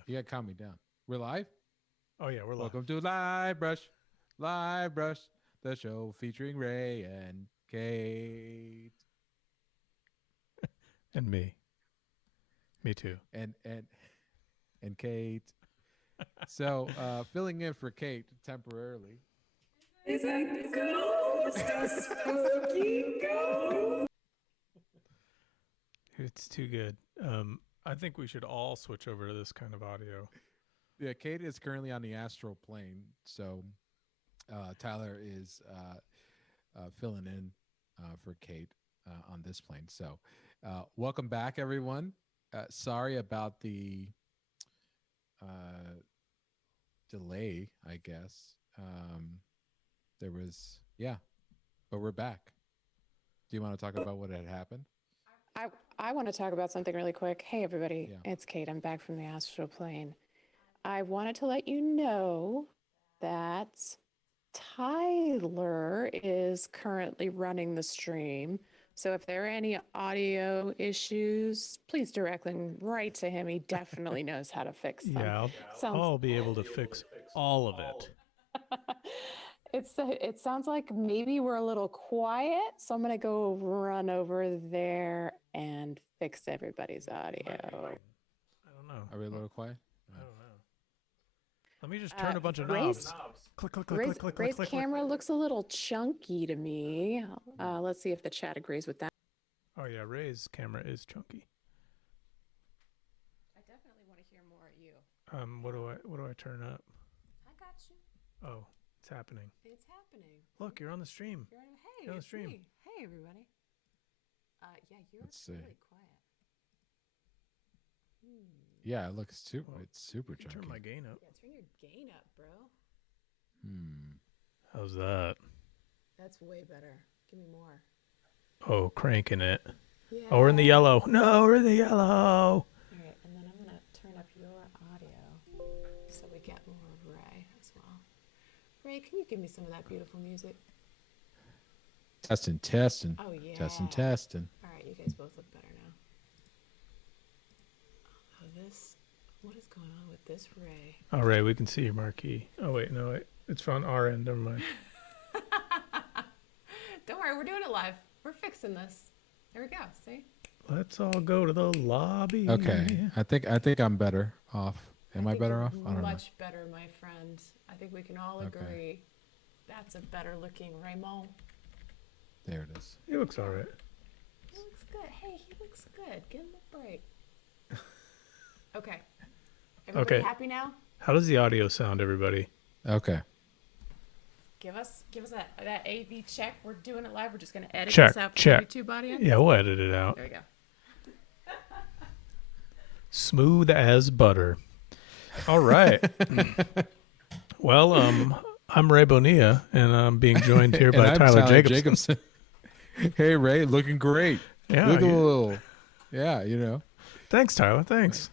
live. You got to calm me down. We're live? Oh, yeah, we're live. Welcome to LiveBrush, the show featuring Ray and Kate. And me. Me too. And Kate. So, filling in for Kate temporarily. Is a ghost, a spooky ghost. It's too good. I think we should all switch over to this kind of audio. Yeah, Kate is currently on the astral plane, so Tyler is filling in for Kate on this plane. So, welcome back, everyone. Sorry about the delay, I guess. There was, but we're back. Do you want to talk about what had happened? I want to talk about something really quick. Hey, everybody, Yeah. it's Kate. I'm back from the astral plane. I wanted to let you know that Tyler is currently running the stream. So if there are any audio issues, please direct them right to him. He definitely knows how to fix them. Yeah, I'll be able to fix all of it. It sounds like maybe we're a little quiet, so I'm gonna go run over there and fix everybody's audio. I don't know. Are we a little quiet? I don't know. Let me just turn a bunch of Ray's- knobs. Click, click, click, click, click, Ray's click, click. camera looks a little chunky to me. Let's see if the chat agrees with that. Oh yeah, Ray's camera is chunky. I definitely want to hear more at you. What do I turn up? I got you. Oh, it's happening. It's happening. Look, you're on the stream. Hey, You're on the it's stream. me. Hey, everybody. Yeah, you're Let's see. really quiet. Yeah, it looks super. Well, It's super chunky. Turn my gain up. Yeah, turn your gain up, bro. How's that? That's way better. Give me more. Oh, cranking it. Yeah. Oh, we're in the yellow. No, we're in the yellow. All right, and then I'm going to turn up your audio so we get more of Ray as well. Ray, can you give me some of that beautiful music? Testing. Oh, yeah. Testing. All right, you guys both look better now. Oh, what is going on with this Ray? Oh, Ray, we can see your marquee. Oh, wait, no, wait. It's on our end. Never mind. Don't worry, we're doing it live. We're fixing this. There we go, see? Let's all go to the lobby. Okay, I think I'm better off. Am I think better you're off? I don't know. Much better, my friend. I think we can all agree. That's a better looking Raymond. There it is. He looks all right. He looks good. Hey, he looks good. Give him a break. Okay. Everybody Okay. happy now? How does the audio sound, everybody? Okay. Give us that AV check. We're doing it live. We're just gonna edit Check, this out for check. the YouTube audience. Yeah, we'll edit it out. There we go. Smooth as butter. All right. Well, I'm Ray Bonilla, and I'm being joined here by And I'm Tyler Jacobson. Hey, Ray, looking great. Yeah, Look a little. Yeah, you know. Thanks, Tyler. Thanks.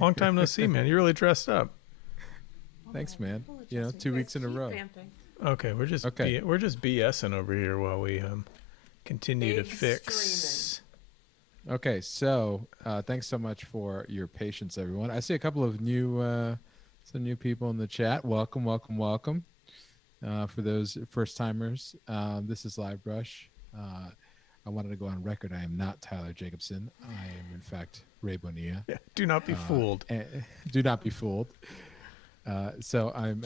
Long time no see, man. You really dressed up. Thanks, man. We'll You know, adjust. 2 guys weeks in a keep row. vamping. Okay, we're just BSing over here while we continue to Big fix. Okay, so thanks so much for your patience, everyone. I see a couple of some new people in the chat. Welcome. For those first timers, this is LiveBrush. I wanted to go on record. I am not Tyler Jacobson. I am, in fact, Ray Bonilla. Yeah, do not be fooled. Do not be fooled. So I'm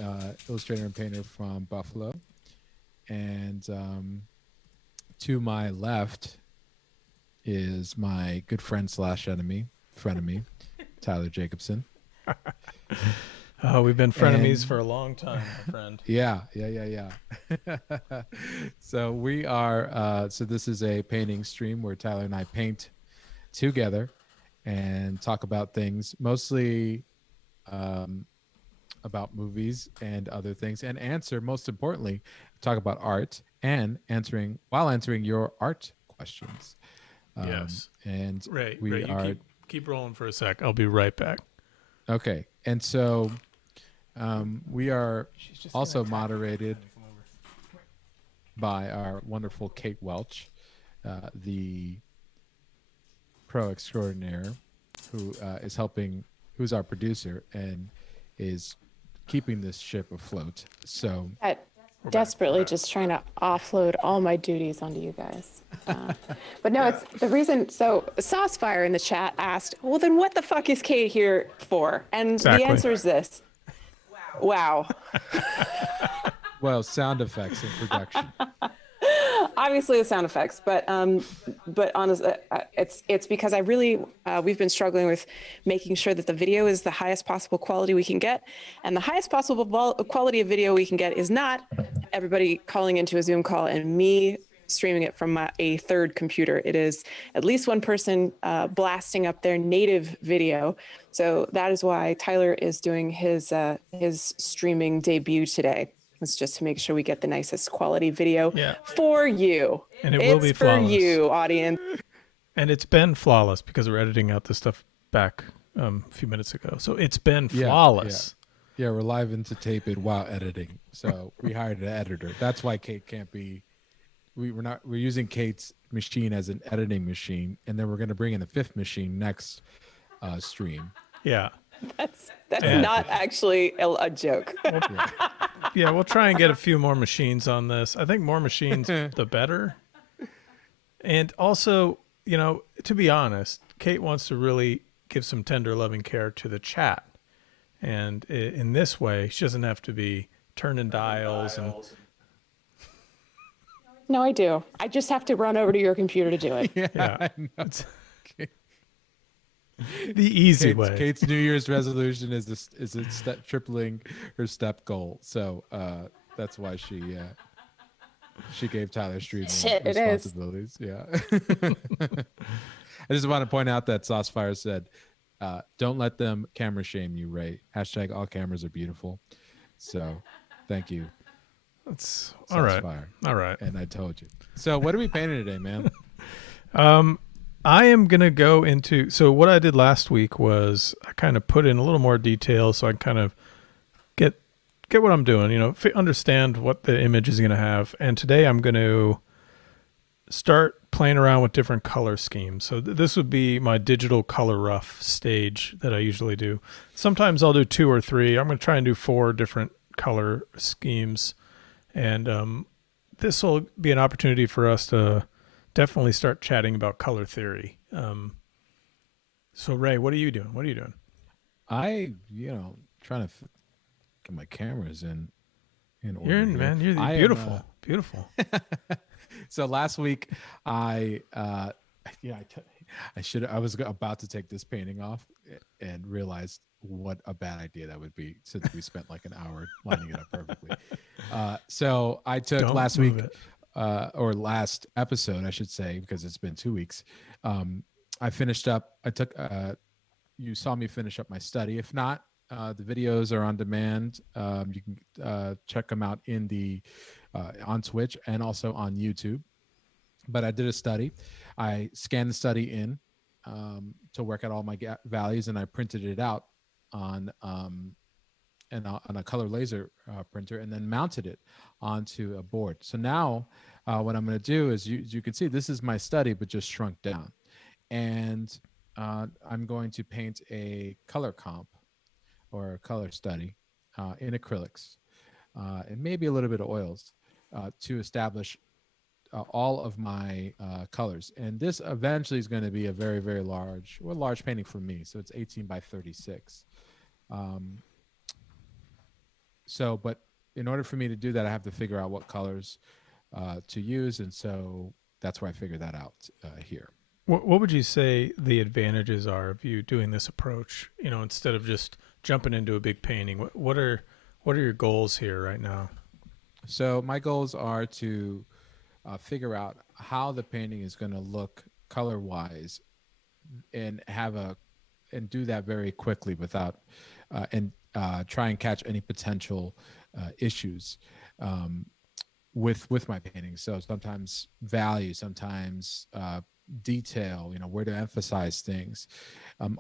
illustrator and painter from Buffalo. And to my left is my good friend / frenemy, Tyler Jacobson. Oh, we've been frenemies And- for a long time, my friend. Yeah. So we are, so this is a painting stream where Tyler and I paint together and talk about things, mostly about movies and other things, and most importantly, talk about art and answering your art questions. Yes. And Ray, we you are, keep rolling for a sec. I'll be right back. okay. And so we are She's just also gonna attack me. moderated by our wonderful Kate Welch, the pro extraordinaire, who is helping who's our producer and is keeping this ship afloat. So Desperately just trying to offload all my duties onto you guys. But no, it's the reason. So Saucefire in the chat asked, well, then what the fuck is Kate here for? And Exactly. the answer is this. Wow. well, sound effects in production. Obviously the sound effects, but honestly, it's because I really we've been struggling with making sure that the video is the highest possible quality we can get, and the highest possible quality of video we can get is not everybody calling into a Zoom call and me streaming it from a third computer. It is at least one person blasting up their native video. So that is why Tyler is doing his streaming debut today. It's just to make sure we get the nicest quality video for you. And it will be flawless. For you, audience. And it's been flawless because we're editing out the stuff back a few minutes ago. So it's been flawless. Yeah, we're live into tape it while editing. So we hired an editor. That's why Kate can't be. We're using Kate's machine as an editing machine, and then we're going to bring in a fifth machine next stream. Yeah. That's not actually a joke. Yeah, we'll try and get a few more machines on this. I think more machines, the better. And also, you know, to be honest, Kate wants to really give some tender, loving care to the chat. And in this way, she doesn't have to be turning dials. No, I do. I just have to run over to your computer to do it. Yeah. The easy way. Kate's New Year's resolution is tripling her step goal. So that's why she gave Tyler streaming responsibilities. Yeah. I just want to point out that Saucefire said, "Don't let them camera shame you, Ray." # all cameras are beautiful. So, thank you. That's Saucefire. All right. And I told you. So, what are we painting today, man? I am going to go into, so what I did last week was I kind of put in a little more detail so I can kind of get what I'm doing, you know, understand what the image is going to have. And today I'm going to start playing around with different color schemes. So this would be my digital color rough stage that I usually do. Sometimes I'll do 2 or 3. I'm going to try and do 4 different color schemes. And this will be an opportunity for us to definitely start chatting about color theory. So Ray, what are you doing? Trying to get my cameras in order. You're in, man. You're beautiful. Beautiful. So last week I was about to take this painting off and realized what a bad idea that would be since we spent like an hour lining it up perfectly. So I took last week or last episode, I should say, because it's been 2 weeks. I finished up. You saw me finish up my study. If not, the videos are on demand. You can check them out on Twitch and also on YouTube. But I did a study. I scanned the study in to work out all my values, and I printed it out on a color laser printer, and then mounted it onto a board. So now what I'm going to do is, you can see this is my study, but just shrunk down. And I'm going to paint a color comp or a color study in acrylics and maybe a little bit of oils to establish all of my colors. And this eventually is going to be a very, very large painting for me. So it's 18 by 36. But in order for me to do that, I have to figure out what colors to use. And so that's where I figured that out here. What would you say the advantages are of you doing this approach, you know, instead of just jumping into a big painting? What are your goals here right now? So my goals are to figure out how the painting is going to look color-wise and do that very quickly without try and catch any potential issues with my paintings. So sometimes value, sometimes detail, you know, where to emphasize things.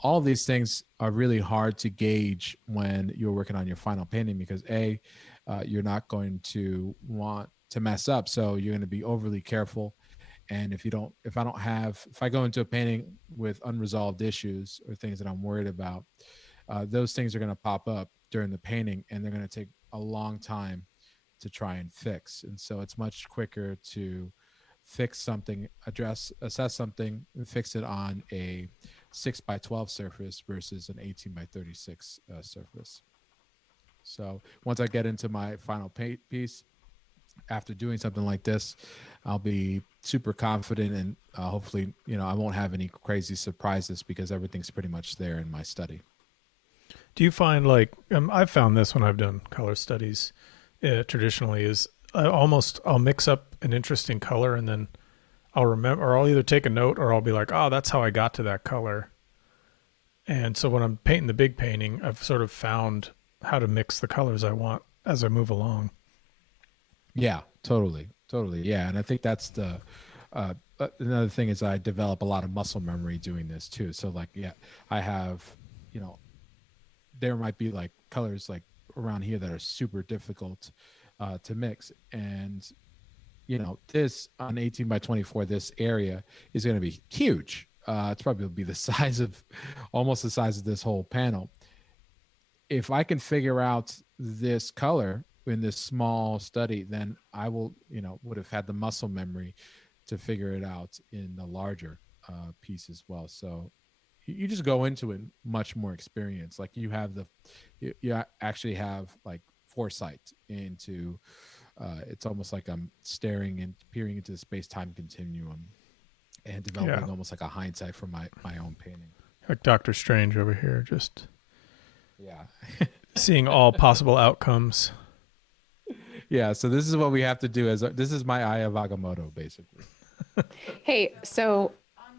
All of these things are really hard to gauge when you're working on your final painting because you're not going to want to mess up, so you're going to be overly careful. And if I go into a painting with unresolved issues or things that I'm worried about, those things are going to pop up during the painting, and they're going to take a long time to try and fix. And so it's much quicker to fix something, assess something, and fix it on a 6x12 surface versus an 18x36 surface. So once I get into my final paint piece, after doing something like this, I'll be super confident, and hopefully, I won't have any crazy surprises because everything's pretty much there in my study. Do you find like I've found this when I've done color studies traditionally is I'll mix up an interesting color and then I'll remember, or I'll either take a note or I'll be like, oh, that's how I got to that color. And so when I'm painting the big painting, I've sort of found how to mix the colors I want as I move along. Yeah, totally. Yeah. And I think that's the, another thing is I develop a lot of muscle memory doing this too. So like, yeah, I have, there might be like colors like around here that are super difficult to mix. And, this on 18x24, this area is going to be huge. It's probably be the size of, almost the size of this whole panel. If I can figure out this color in this small study, then I will, would have had the muscle memory to figure it out in the larger piece as well. So you just go into it much more experience. Like you have you actually have like foresight into, it's almost like I'm staring and peering into the space-time continuum and developing almost like a hindsight from my own painting. Like Doctor Strange over here, just seeing all possible outcomes. Yeah, so this is what we have to do. This is my eye of Agamotto, basically. Hey, so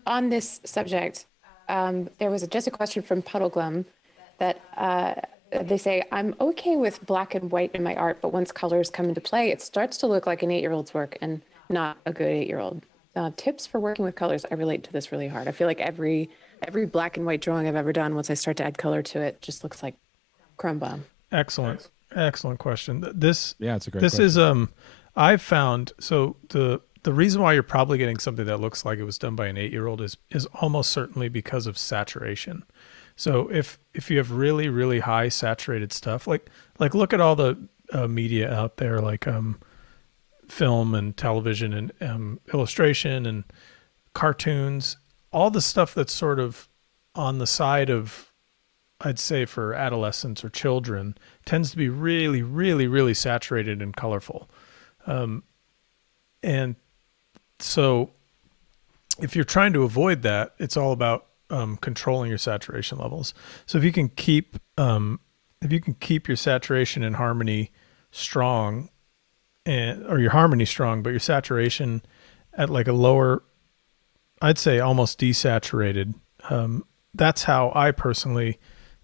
on this subject, there was just a question from Puddleglum that they say, I'm okay with black and white in my art, but once colors come into play, it starts to look like an 8-year-old's work and not a good 8-year-old. Tips for working with colors. I relate to this really hard. I feel like every black and white drawing I've ever done, once I start to add color to it, just looks like crumb bomb. Excellent question. It's a great this question. is I've found, so the reason why you're probably getting something that looks like it was done by an 8-year-old is almost certainly because of saturation. So if you have really, really high saturated stuff, like look at all the media out there, like film and television and illustration and cartoons, all the stuff that's sort of on the side of, I'd say for adolescents or children, tends to be really, really, really saturated and colorful. And so if you're trying to avoid that, it's all about controlling your saturation levels. So if you can keep your saturation and harmony strong, or your harmony strong, but your saturation at like a lower, I'd say almost desaturated. That's how I personally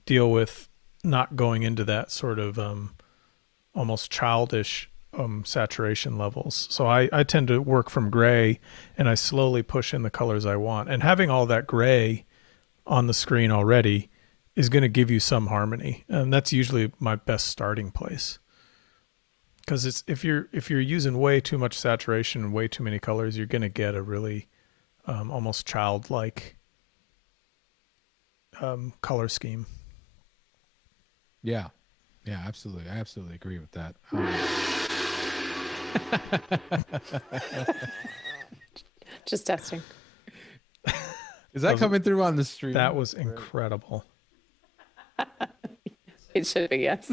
deal with not going into that sort of almost childish saturation levels. So I tend to work from gray and I slowly push in the colors I want. And having all that gray on the screen already is going to give you some harmony. And that's usually my best starting place. Because it's if you're using way too much saturation and way too many colors, you're going to get a really almost childlike color scheme. Yeah, absolutely. I absolutely agree with that. Just testing. Is that coming through on the stream? That was incredible. It should be, yes.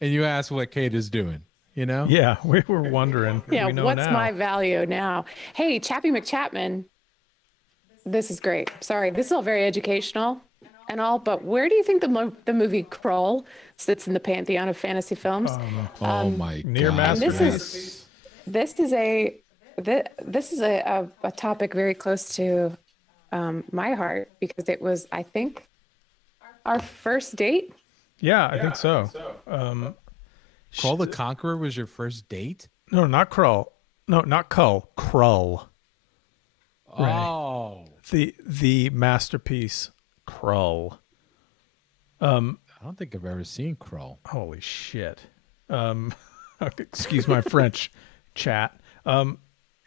And you asked what Kate is doing, Yeah, we were wondering. Yeah, we know what's now. my value now? Hey, Chappie McChapman, this is great. Sorry, this is all very educational and all, but where do you think the movie Krull sits in the pantheon of fantasy films? Oh my Near God. masterpiece. This is a topic very close to my heart because it was, I think, our first date. Yeah, I think so. Krull the Conqueror was your first date? No, not Krull. No, not Cull. Krull. Oh. The masterpiece Krull. I don't think I've ever seen Krull. Holy shit. Excuse my French, chat. Well,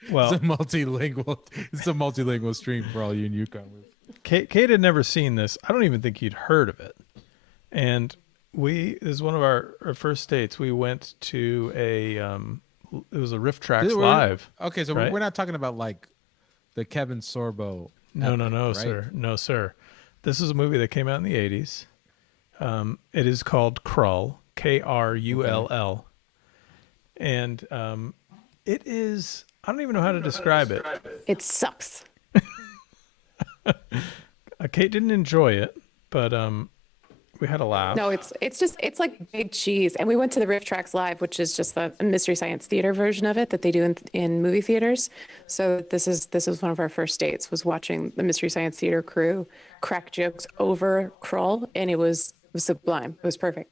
It's a multilingual stream for all you newcomers. Kate had never seen this. I don't even think he'd heard of it. And this is one of our first dates. We went to it was a Riff Tracks live. Okay, so right? we're not talking about like the Kevin Sorbo. No, epic, right? sir. No, sir. This is a movie that came out in the 80s. It is called Krull, Krull. And it is, I don't even know how to describe it. It sucks. Kate didn't enjoy it, but we had a laugh. No, it's like big cheese. And we went to the Riff Tracks Live, which is just the Mystery Science Theater version of it that they do in movie theaters. So this is one of our first dates, was watching the Mystery Science Theater crew crack jokes over Krull, and it was sublime. It was perfect.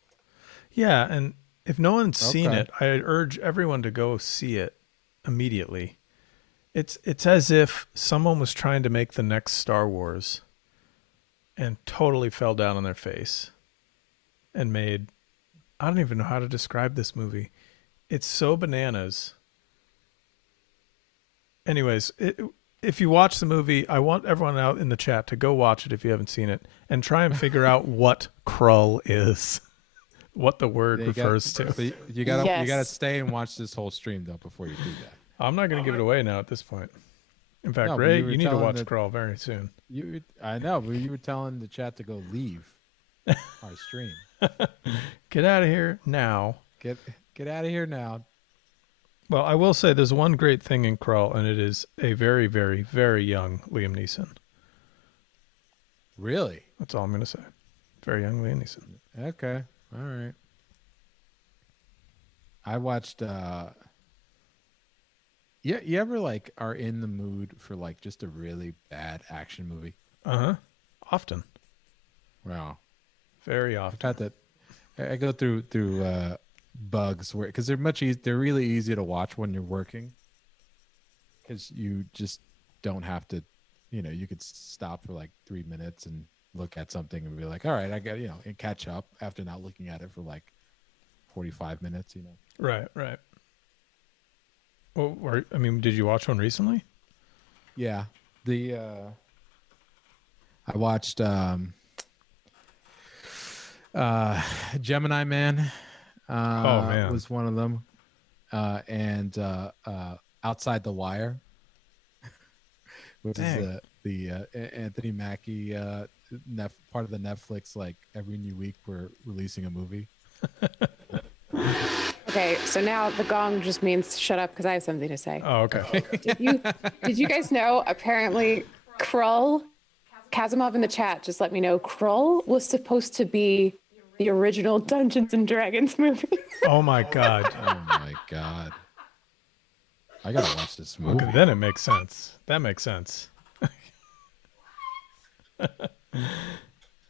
Yeah, and if no one's seen Okay. it, I urge everyone to go see it immediately. It's as if someone was trying to make the next Star Wars and totally fell down on their face and made, I don't even know how to describe this movie. It's so bananas. Anyways, if you watch the movie, I want everyone out in the chat to go watch it if you haven't seen it and try and figure out what Krull is, what the word Yeah, refers to. So you gotta Yes. stay and watch this whole stream though before you do that. I'm not going to give it away now at this point. In fact, No, but Ray, you were you need to telling watch that- Krull very soon. I know, but you were telling the chat to go leave our stream. Get out of here now. Get out of here now. Well, I will say there's one great thing in Krull, and it is a very, very, very young Liam Neeson. Really? That's all I'm going to say. Very young Liam Neeson. Okay. All right. I watched you ever like are in the mood for like just a really bad action movie? Uh-huh. Often. Wow. Very I've often. got that. I go through bugs where because they're really easy to watch when you're working because you just don't have to, you could stop for like 3 minutes and look at something and be like, all right, I got and catch up after not looking at it for like 45 minutes. Right. Well, did you watch one recently? Yeah, I watched Gemini Man. Man. Was one of them, and Outside the Wire, which Dang. is the Anthony Mackie part of the Netflix. Like every new week, we're releasing a movie. Okay, so now the gong just means shut up because I have something to say. Oh, okay. Did you guys know apparently Krull, Kazimov in the chat just let me know Krull was supposed to be the original Dungeons and Dragons movie. Oh, my God. Oh my god! I gotta watch this movie. Okay, then it makes sense. That makes sense.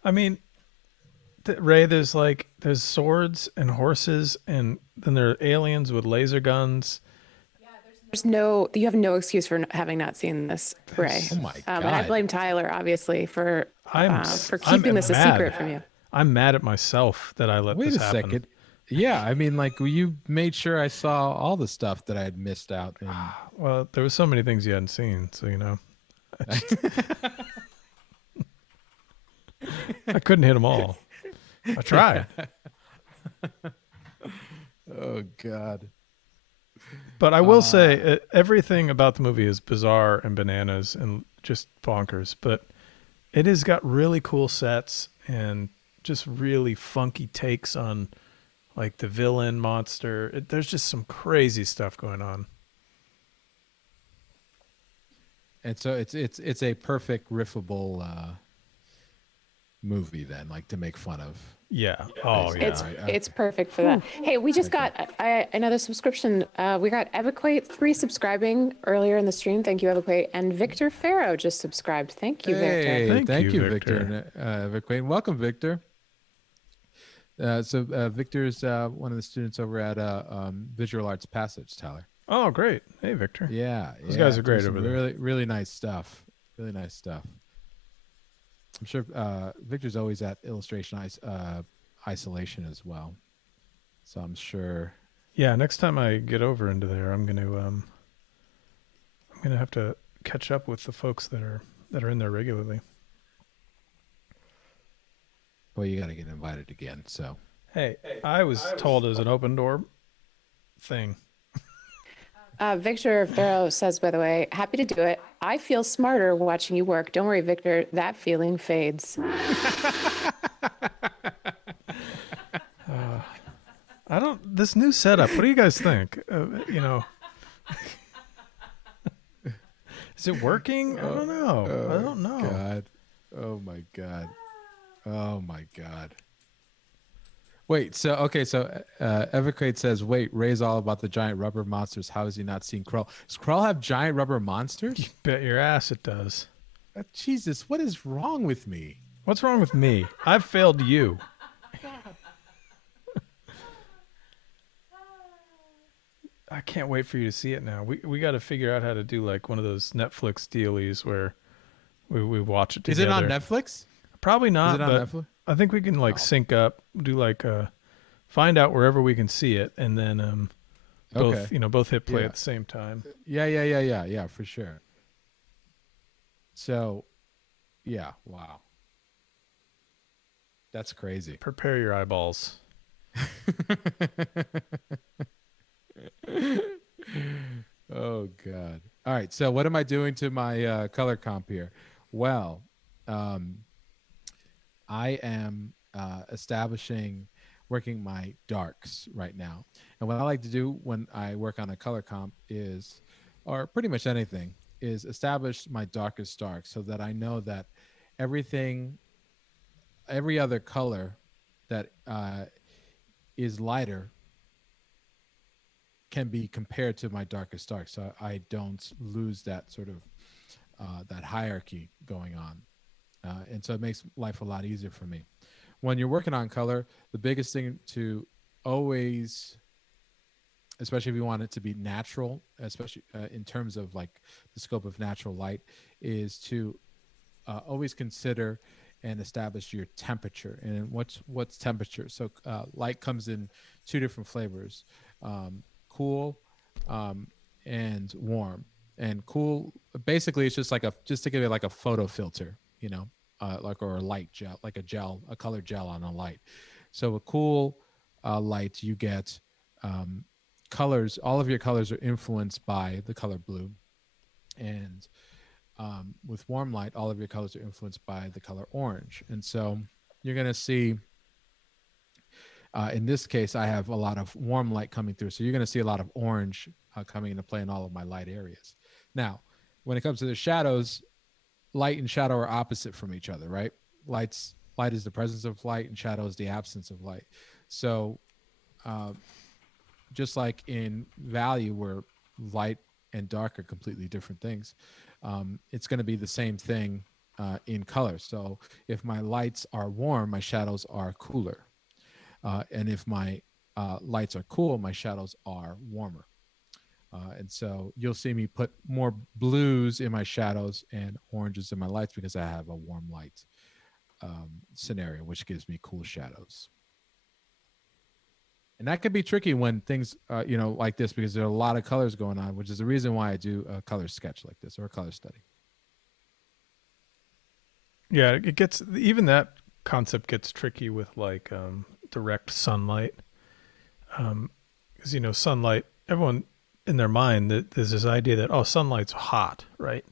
I mean, Ray, there's swords and horses, and then there are aliens with laser guns. You have no excuse for having not seen this, Ray. Oh my And I God. blame Tyler, obviously, for I'm keeping this a mad. secret from you. I'm mad at myself that I let Wait this a happen. second. Yeah, I mean, like you made sure I saw all the stuff that I had missed out. And Well, there was so many things you hadn't seen, so I couldn't hit them all. I tried, oh god. but I will say everything about the movie is bizarre and bananas and just bonkers. But it has got really cool sets and just really funky takes on like the villain monster. There's just some crazy stuff going on. And so it's a perfect riffable movie then, like to make fun of. Yeah. Oh, yeah. It's perfect for that. Hey, we just got another subscription. We got Evacuate 3 subscribing earlier in the stream. Thank you, Evacuate. And Victor Farrow just subscribed. Thank you, Victor. Hey, Thank you, Victor. Victor. Welcome, Victor. So Victor's one of the students over at Visual Arts Passage, Tyler. Oh, great. Hey, Victor. Yeah, Those guys are great doing some over there. Really, really nice stuff. Really nice stuff. I'm sure Victor's always at Illustration Isolation as well. So I'm sure. Yeah, next time I get over into there, I'm gonna have to catch up with the folks that are in there regularly. Well, you got to get invited again. So Hey, I was told it was an open door thing. Victor Farrow says, by the way, happy to do it. I feel smarter watching you work. Don't worry, Victor, that feeling fades. I don't. This new setup. What do you guys think? Is it working? I don't know. I don't know. God. Oh my God. Oh my God. Wait, so okay, so Evercrate says, wait, Ray's all about the giant rubber monsters. How has he not seen Krull? Does Krull have giant rubber monsters? Bet your ass it does. Jesus, what is wrong with me? What's wrong with me? I've failed you. I can't wait for you to see it now. We got to figure out how to do like one of those Netflix dealies where we watch it Is together. it on Netflix? Probably not, Is it on but Netflix? I think we can like sync up, do like find out wherever we can see it, and then both Okay. both hit play Yeah. at the same time. Yeah, for sure. So, yeah, wow. That's crazy. Prepare your eyeballs. Oh God. All right. So what am I doing to my color comp here? Well, I am working my darks right now. And what I like to do when I work on a color comp is, or pretty much anything, is establish my darkest dark so that I know that every other color that is lighter can be compared to my darkest dark, so I don't lose that sort of that hierarchy going on, and so it makes life a lot easier for me. When you're working on color, the biggest thing to always, especially if you want it to be natural, especially in terms of like the scope of natural light, is to always consider and establish your temperature. And what's temperature? So light comes in two different flavors. Cool and warm. And cool, basically it's just to give it like a photo filter, or a light gel, like a color gel on a light. So a cool light, you get colors. All of your colors are influenced by the color blue, and with warm light, all of your colors are influenced by the color orange. And so you're going to see, in this case, I have a lot of warm light coming through. So you're going to see a lot of orange coming into play in all of my light areas. Now, when it comes to the shadows, light and shadow are opposite from each other, right? Light is the presence of light, and shadow is the absence of light. So just like in value, where light and dark are completely different things, it's going to be the same thing in color. So if my lights are warm, my shadows are cooler. And if my lights are cool, my shadows are warmer. And so you'll see me put more blues in my shadows and oranges in my lights because I have a warm light scenario, which gives me cool shadows. And that could be tricky when things, like this, because there are a lot of colors going on, which is the reason why I do a color sketch like this or a color study. Yeah, it gets, even that concept gets tricky with like direct sunlight, because sunlight, everyone in their mind, that there's this idea that sunlight's hot, right?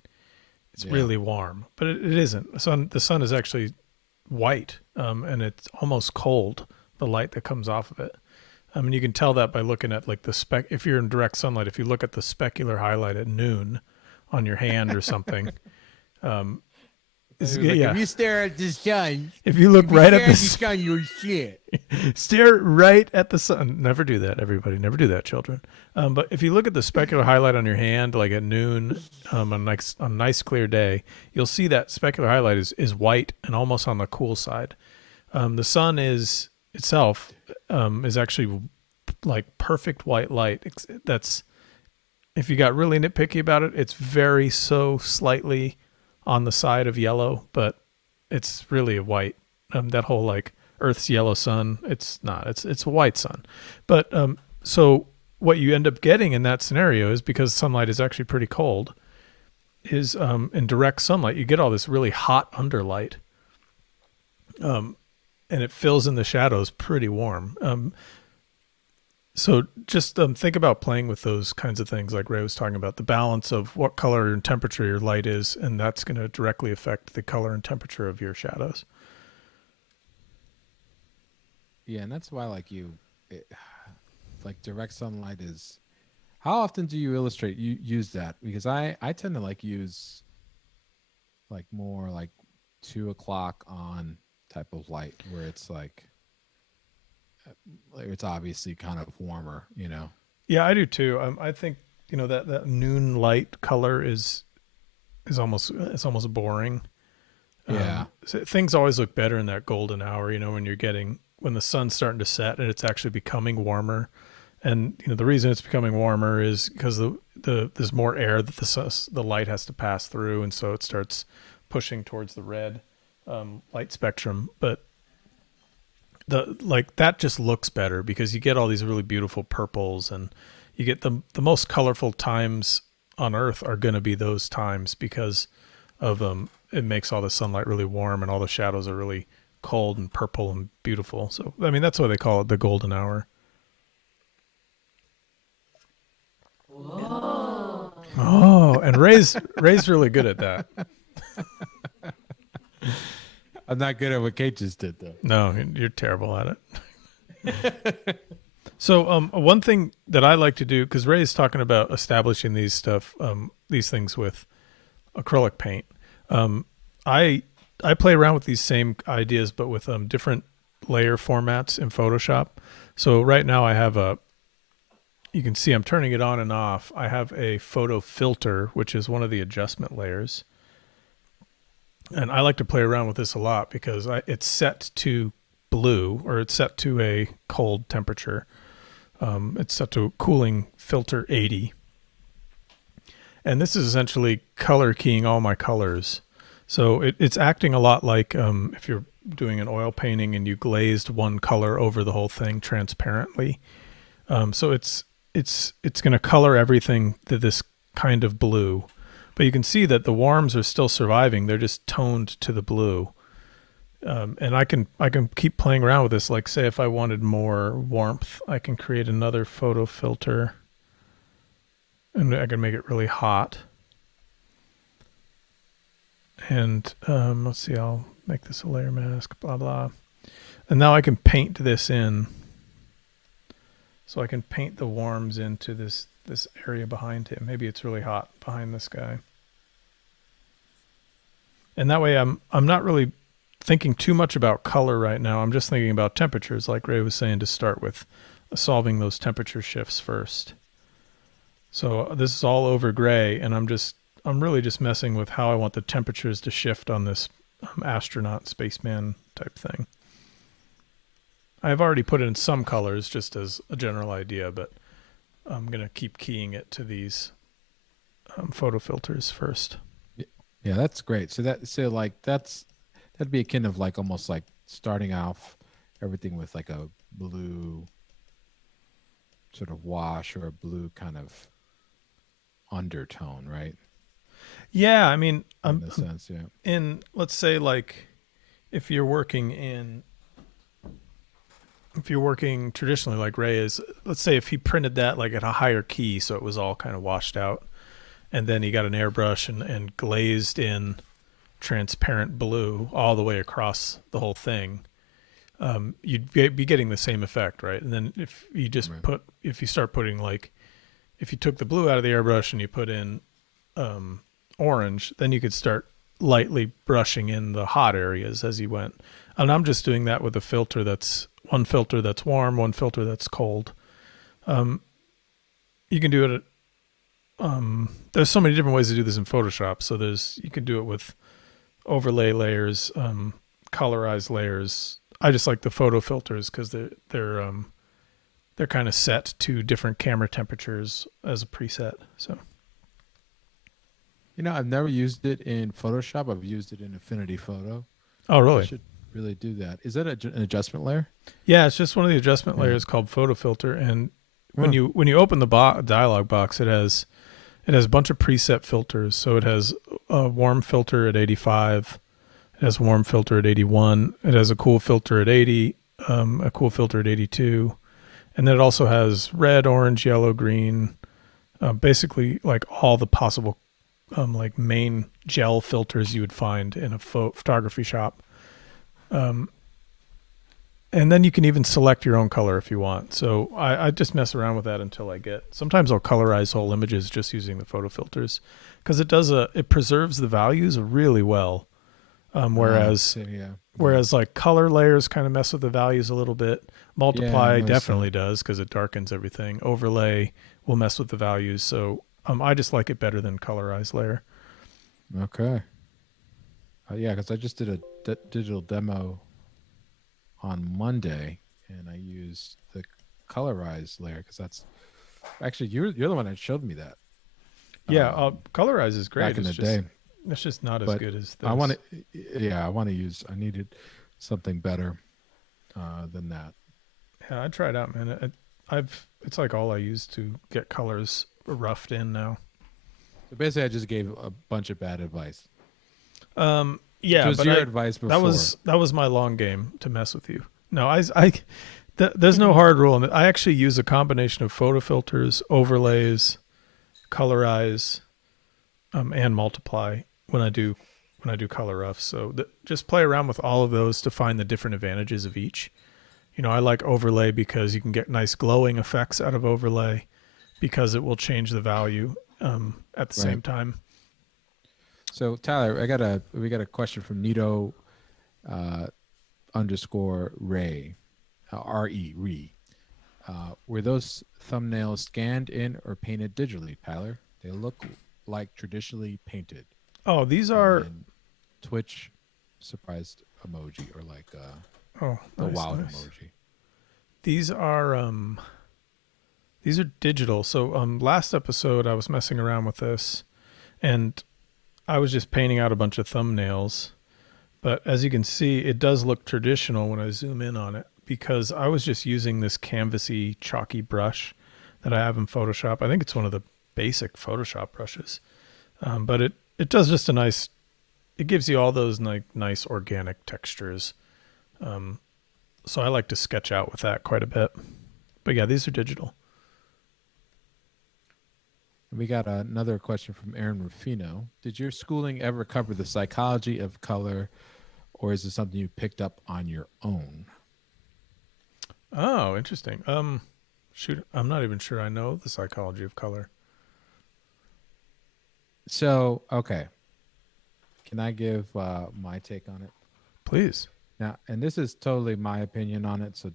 It's really warm, but it isn't. The sun is actually white, and it's almost cold, the light that comes off of it. And you can tell that by looking at like if you're in direct sunlight, if you look at the specular highlight at noon on your hand or something, If you stare at the sun, if you look right at the sun, you're shit. Stare right at the sun. Never do that, everybody. Never do that, children. But if you look at the specular highlight on your hand, like at noon, on a nice clear day, you'll see that specular highlight is white and almost on the cool side. The sun is itself is actually like perfect white light. That's, if you got really nitpicky about it, it's very slightly on the side of yellow, but it's really a white. That whole like Earth's yellow sun, it's not. It's a white sun. But so what you end up getting in that scenario is, because sunlight is actually pretty cold, is in direct sunlight you get all this really hot underlight. and it fills in the shadows pretty warm. So just think about playing with those kinds of things like Ray was talking about, the balance of what color and temperature your light is, and that's going to directly affect the color and temperature of your shadows. Yeah, and that's why like direct sunlight is. How often do you use that? Because I tend to like use like more like 2 o'clock on type of light where it's like it's obviously kind of warmer, you know. Yeah, I do too. I think that noon light color is almost boring. Yeah. So things always look better in that golden hour, when the sun's starting to set and it's actually becoming warmer. And the reason it's becoming warmer is because there's more air that the light has to pass through, and so it starts pushing towards the red light spectrum. But that just looks better because you get all these really beautiful purples, and you get the most colorful times on Earth are going to be those times because of it makes all the sunlight really warm and all the shadows are really cold and purple and beautiful. So I mean that's why they call it the golden hour. Oh, and Ray's really good at that. I'm not good at what Kate just did though. No, you're terrible at it. So one thing that I like to do, because Ray's talking about establishing these things with acrylic paint. I play around with these same ideas, but with different layer formats in Photoshop. So right now I have you can see I'm turning it on and off. I have a photo filter, which is one of the adjustment layers. And I like to play around with this a lot because it's set to blue, or it's set to a cold temperature. It's set to cooling filter 80. And this is essentially color keying all my colors. So it's acting a lot like if you're doing an oil painting and you glazed one color over the whole thing transparently. So it's going to color everything to this kind of blue. But you can see that the warms are still surviving. They're just toned to the blue. And I can keep playing around with this. Like say if I wanted more warmth, I can create another photo filter and I can make it really hot. And let's see, I'll make this a layer mask, blah, blah. And now I can paint this in. So I can paint the warms into this area behind him. Maybe it's really hot behind this guy. And that way I'm not really thinking too much about color right now. I'm just thinking about temperatures, like Ray was saying, to start with, solving those temperature shifts first. So this is all over gray, and I'm really just messing with how I want the temperatures to shift on this astronaut spaceman type thing. I've already put in some colors just as a general idea, but I'm going to keep keying it to these photo filters first. Yeah, that's great. That'd be akin of like almost like starting off everything with like a blue sort of wash or a blue kind of undertone, right? Yeah, I mean, in a sense, yeah. In let's say like if you're working traditionally like Ray is, let's say if he printed that like at a higher key so it was all kind of washed out, and then he got an airbrush and glazed in transparent blue all the way across the whole thing, you'd be getting the same effect, right? And then if you just if you took the blue out of the airbrush and you put in orange, then you could start lightly brushing in the hot areas as you went. And I'm just doing that with a filter one filter that's warm, one filter that's cold. You can do it there's so many different ways to do this in Photoshop. So you can do it with overlay layers, colorized layers. I just like the photo filters because they're kind of set to different camera temperatures as a preset. So, I've never used it in Photoshop. I've used it in Affinity Photo. Oh, really? I should really do that. Is that an adjustment layer? Yeah, it's just one of the adjustment layers called photo filter. And when you open the dialog box, it has a bunch of preset filters. So it has a warm filter at 85. It has a warm filter at 81. It has a cool filter at 80, a cool filter at 82. And then it also has red, orange, yellow, green, basically like all the possible like main gel filters you would find in a photography shop. And then you can even select your own color if you want. So I just mess around with that until sometimes I'll colorize whole images just using the photo filters, because it preserves the values really well. Whereas like color layers kind of mess with the values a little bit. Multiply definitely does, because it darkens everything. Overlay will mess with the values. So I just like it better than colorized layer. Okay. Yeah, because I just did a digital demo on Monday, and I used the colorized layer because that's actually you're the one that showed me that. Yeah, colorize is great. Back in the day. It's just not as good as those. I needed something better than that. Yeah, I tried out, man. It's like all I use to get colors roughed in now. So basically, I just gave a bunch of bad advice. Yeah, which was but your advice before. That was my long game to mess with you. No, there's no hard rule. I actually use a combination of photo filters, overlays, colorize, and multiply when I do color roughs. So just play around with all of those to find the different advantages of each. I like overlay because you can get nice glowing effects out of overlay, because it will change the value at the same time. So Tyler, we got a question from Nito _ Ray, Re. Were those thumbnails scanned in or painted digitally, Tyler? They look like traditionally painted. Oh, these are Twitch surprised emoji, or like the wild emoji. These are digital. So last episode I was messing around with this, and I was just painting out a bunch of thumbnails. But as you can see, it does look traditional when I zoom in on it, because I was just using this canvasy chalky brush that I have in Photoshop. I think it's one of the basic Photoshop brushes. But it does just it gives you all those nice organic textures. So I like to sketch out with that quite a bit. But yeah, these are digital. We got another question from Aaron Rufino. Did your schooling ever cover the psychology of color, or is it something you picked up on your own? Oh, interesting. Shoot, I'm not even sure I know the psychology of color. So, okay. Can I give my take on it? Please. Now, and this is totally my opinion on it, so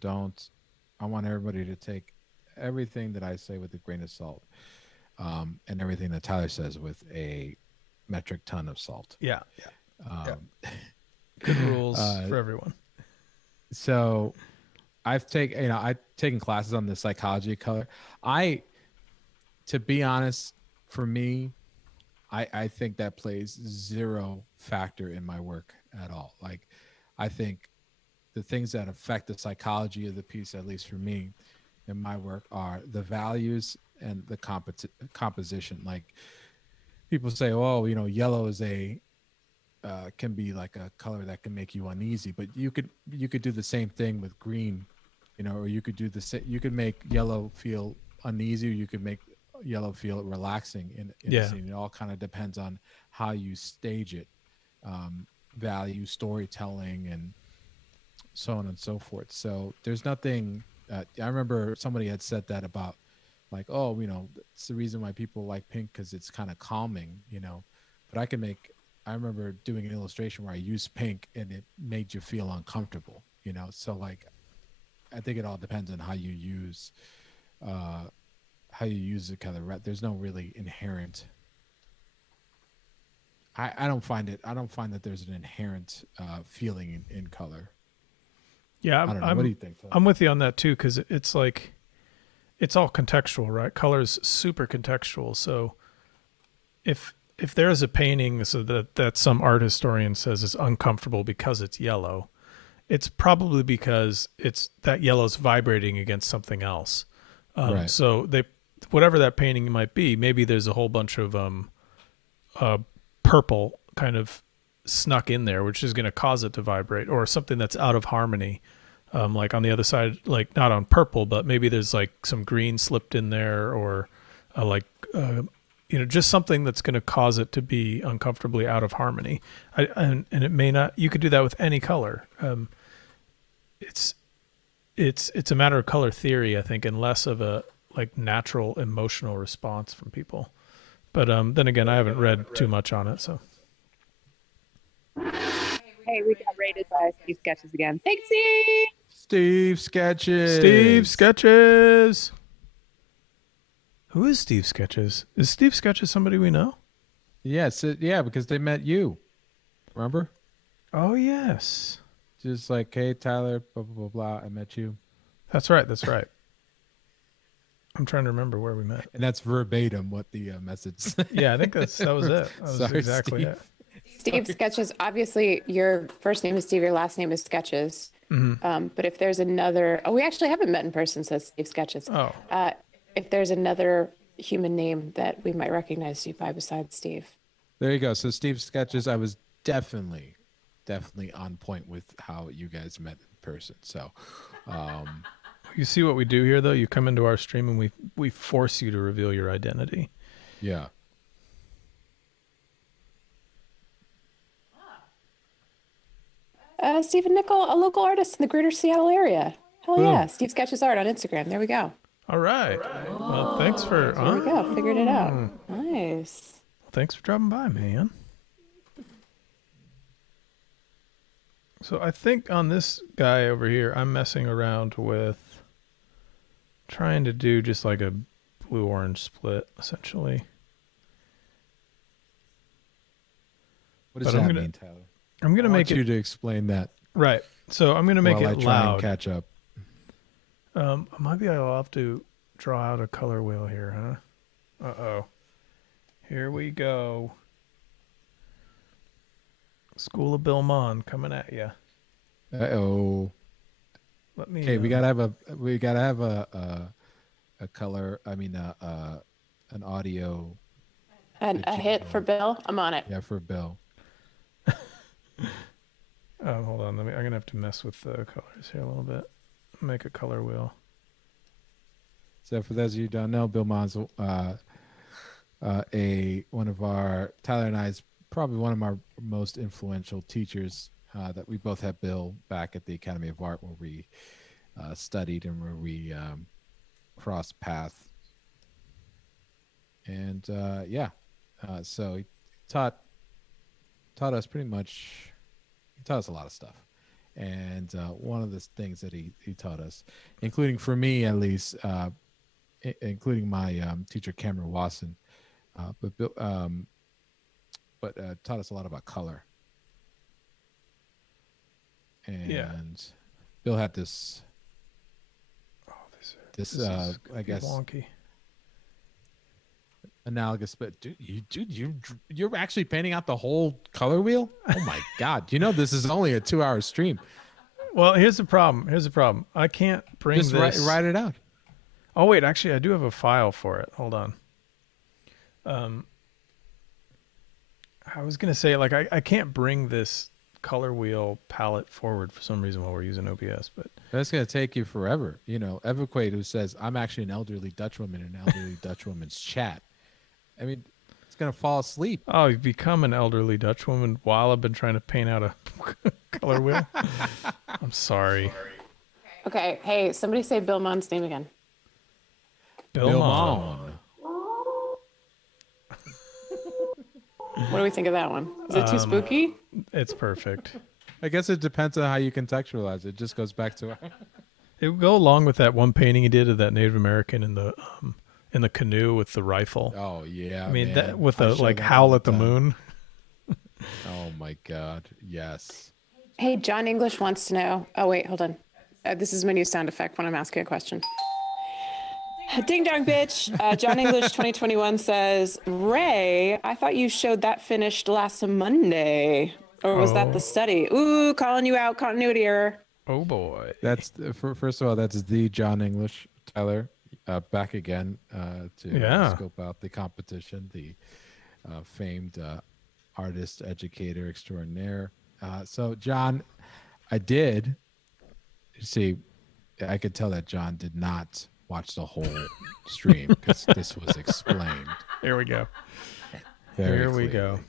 I want everybody to take everything that I say with a grain of salt. And everything that Tyler says with a metric ton of salt. Yeah. Good rules for everyone. So I've taken classes on the psychology of color. To be honest, for me, I think that plays zero factor in my work at all. Like, I think the things that affect the psychology of the piece, at least for me, in my work, are the values and the composition. Like, people say, oh, yellow is can be like a color that can make you uneasy, but you could do the same thing with green, or you could you could make yellow feel uneasy, or you could make yellow feel relaxing in the scene. It all kind of depends on how you stage it, value, storytelling, and so on and so forth. So there's nothing. I remember somebody had said that about, like, oh, it's the reason why people like pink, because it's kind of calming, but I remember doing an illustration where I used pink and it made you feel uncomfortable, so like, I think it all depends on how you use the color. There's no really inherent, I don't find that there's an inherent feeling in color. Yeah, I don't know. What do you think, Phil? I'm with you on that too, because it's like, it's all contextual, right? Color is super contextual. So if there is a painting that some art historian says is uncomfortable because it's yellow, it's probably because that yellow's vibrating against something else. Right. So whatever that painting might be, maybe there's a whole bunch of purple kind of snuck in there, which is going to cause it to vibrate, or something that's out of harmony. Like on the other side, like not on purple, but maybe there's like some green slipped in there, or just something that's going to cause it to be uncomfortably out of harmony. And it may not. You could do that with any color. It's a matter of color theory, I think, and less of a like natural emotional response from people. But then again, I haven't read too much on it, so. Hey, we got rated by Steve Sketches again. Thanks, Steve. Steve Sketches. Steve Sketches. Who is Steve Sketches? Is Steve Sketches somebody we know? Yes, yeah, because they met you. Remember? Oh, yes. Just like, hey, Tyler, blah, blah, blah, blah, I met you. That's right. That's right. I'm trying to remember where we met. And that's verbatim what the message said. Yeah, I think that was it. That was Sorry, exactly Steve. it. Steve Sketches. Obviously, your first name is Steve. Your last name is Sketches. But if there's another, we actually haven't met in person, says Steve Sketches. Oh. If there's another human name that we might recognize you by besides Steve. There you go. So Steve Sketches, I was definitely on point with how you guys met in person. So, You see what we do here, though? You come into our stream and we force you to reveal your identity. yeah. Stephen Nickel, a local artist in the greater Seattle area. Hell Boom. yeah. Steve Sketches Art on Instagram. There we go. All right. Well, thanks for There we go. Figured it out. Nice. thanks for dropping by, man. So I think on this guy over here, I'm messing around with trying to do just like a blue-orange split, essentially. What does But I'm that gonna- mean, Tyler? I'm going to I make want you it to explain that. right. So I'm going to make while it I try and loud. catch up. Maybe I'll have to draw out a color wheel here, huh? Uh-oh. Here we go. School of Bill Mon coming at you. Uh-oh. Let me. Okay, we gotta have a color. I mean, an audio. And a hit for Bill. I'm on it. Yeah, for Bill. Hold on. I'm gonna have to mess with the colors here a little bit. Make a color wheel. So for those of you who don't know, Bill Mon's one of our Tyler and I's probably one of our most influential teachers. That we both had Bill back at the Academy of Art where we studied and where we crossed paths. And so he taught us pretty much. He taught us a lot of stuff. And one of the things that he taught us, including for me at least, including my teacher Cameron Wasson, but taught us a lot about color. And Bill had this. Oh, this is I guess wonky. analogous, but you're actually painting out the whole color wheel. Oh my God! You know this is only a 2-hour stream. Well, here's the problem. I can't bring Just this. write it out. Oh wait, actually, I do have a file for it. Hold on. I was gonna say like I can't bring this color wheel palette forward for some reason while we're using OBS, but That's gonna take you forever. You know, Everquade, who says I'm actually an elderly Dutch woman in an elderly Dutch woman's chat. I mean, it's gonna fall asleep. oh, you've become an elderly Dutch woman while I've been trying to paint out a color wheel. I'm sorry. Okay. Hey, somebody say Bill Mon's name again. Bill Mon. What do we think of that one? Is it too spooky? It's perfect. I guess it depends on how you contextualize it. It just goes back to It would go along with that one painting he did of that Native American in the canoe with the rifle. oh yeah. I mean man. that with I the show like that howl all at the time. moon. Oh my God. Yes. Hey, John English wants to know. Oh, wait, hold on. This is my new sound effect when I'm asking a question. Ding dong, bitch. John English 2021 says, Ray, I thought you showed that finished last Monday. Or was that Oh. the study? Ooh, calling you out, continuity error. Oh boy. That's first of all, that's the John English, Tyler, back again to Yeah. scope out the competition, the famed artist, educator extraordinaire. So John, I did see. I could tell that John did not watch the whole stream because this was explained Here we go. very Here we clearly. go.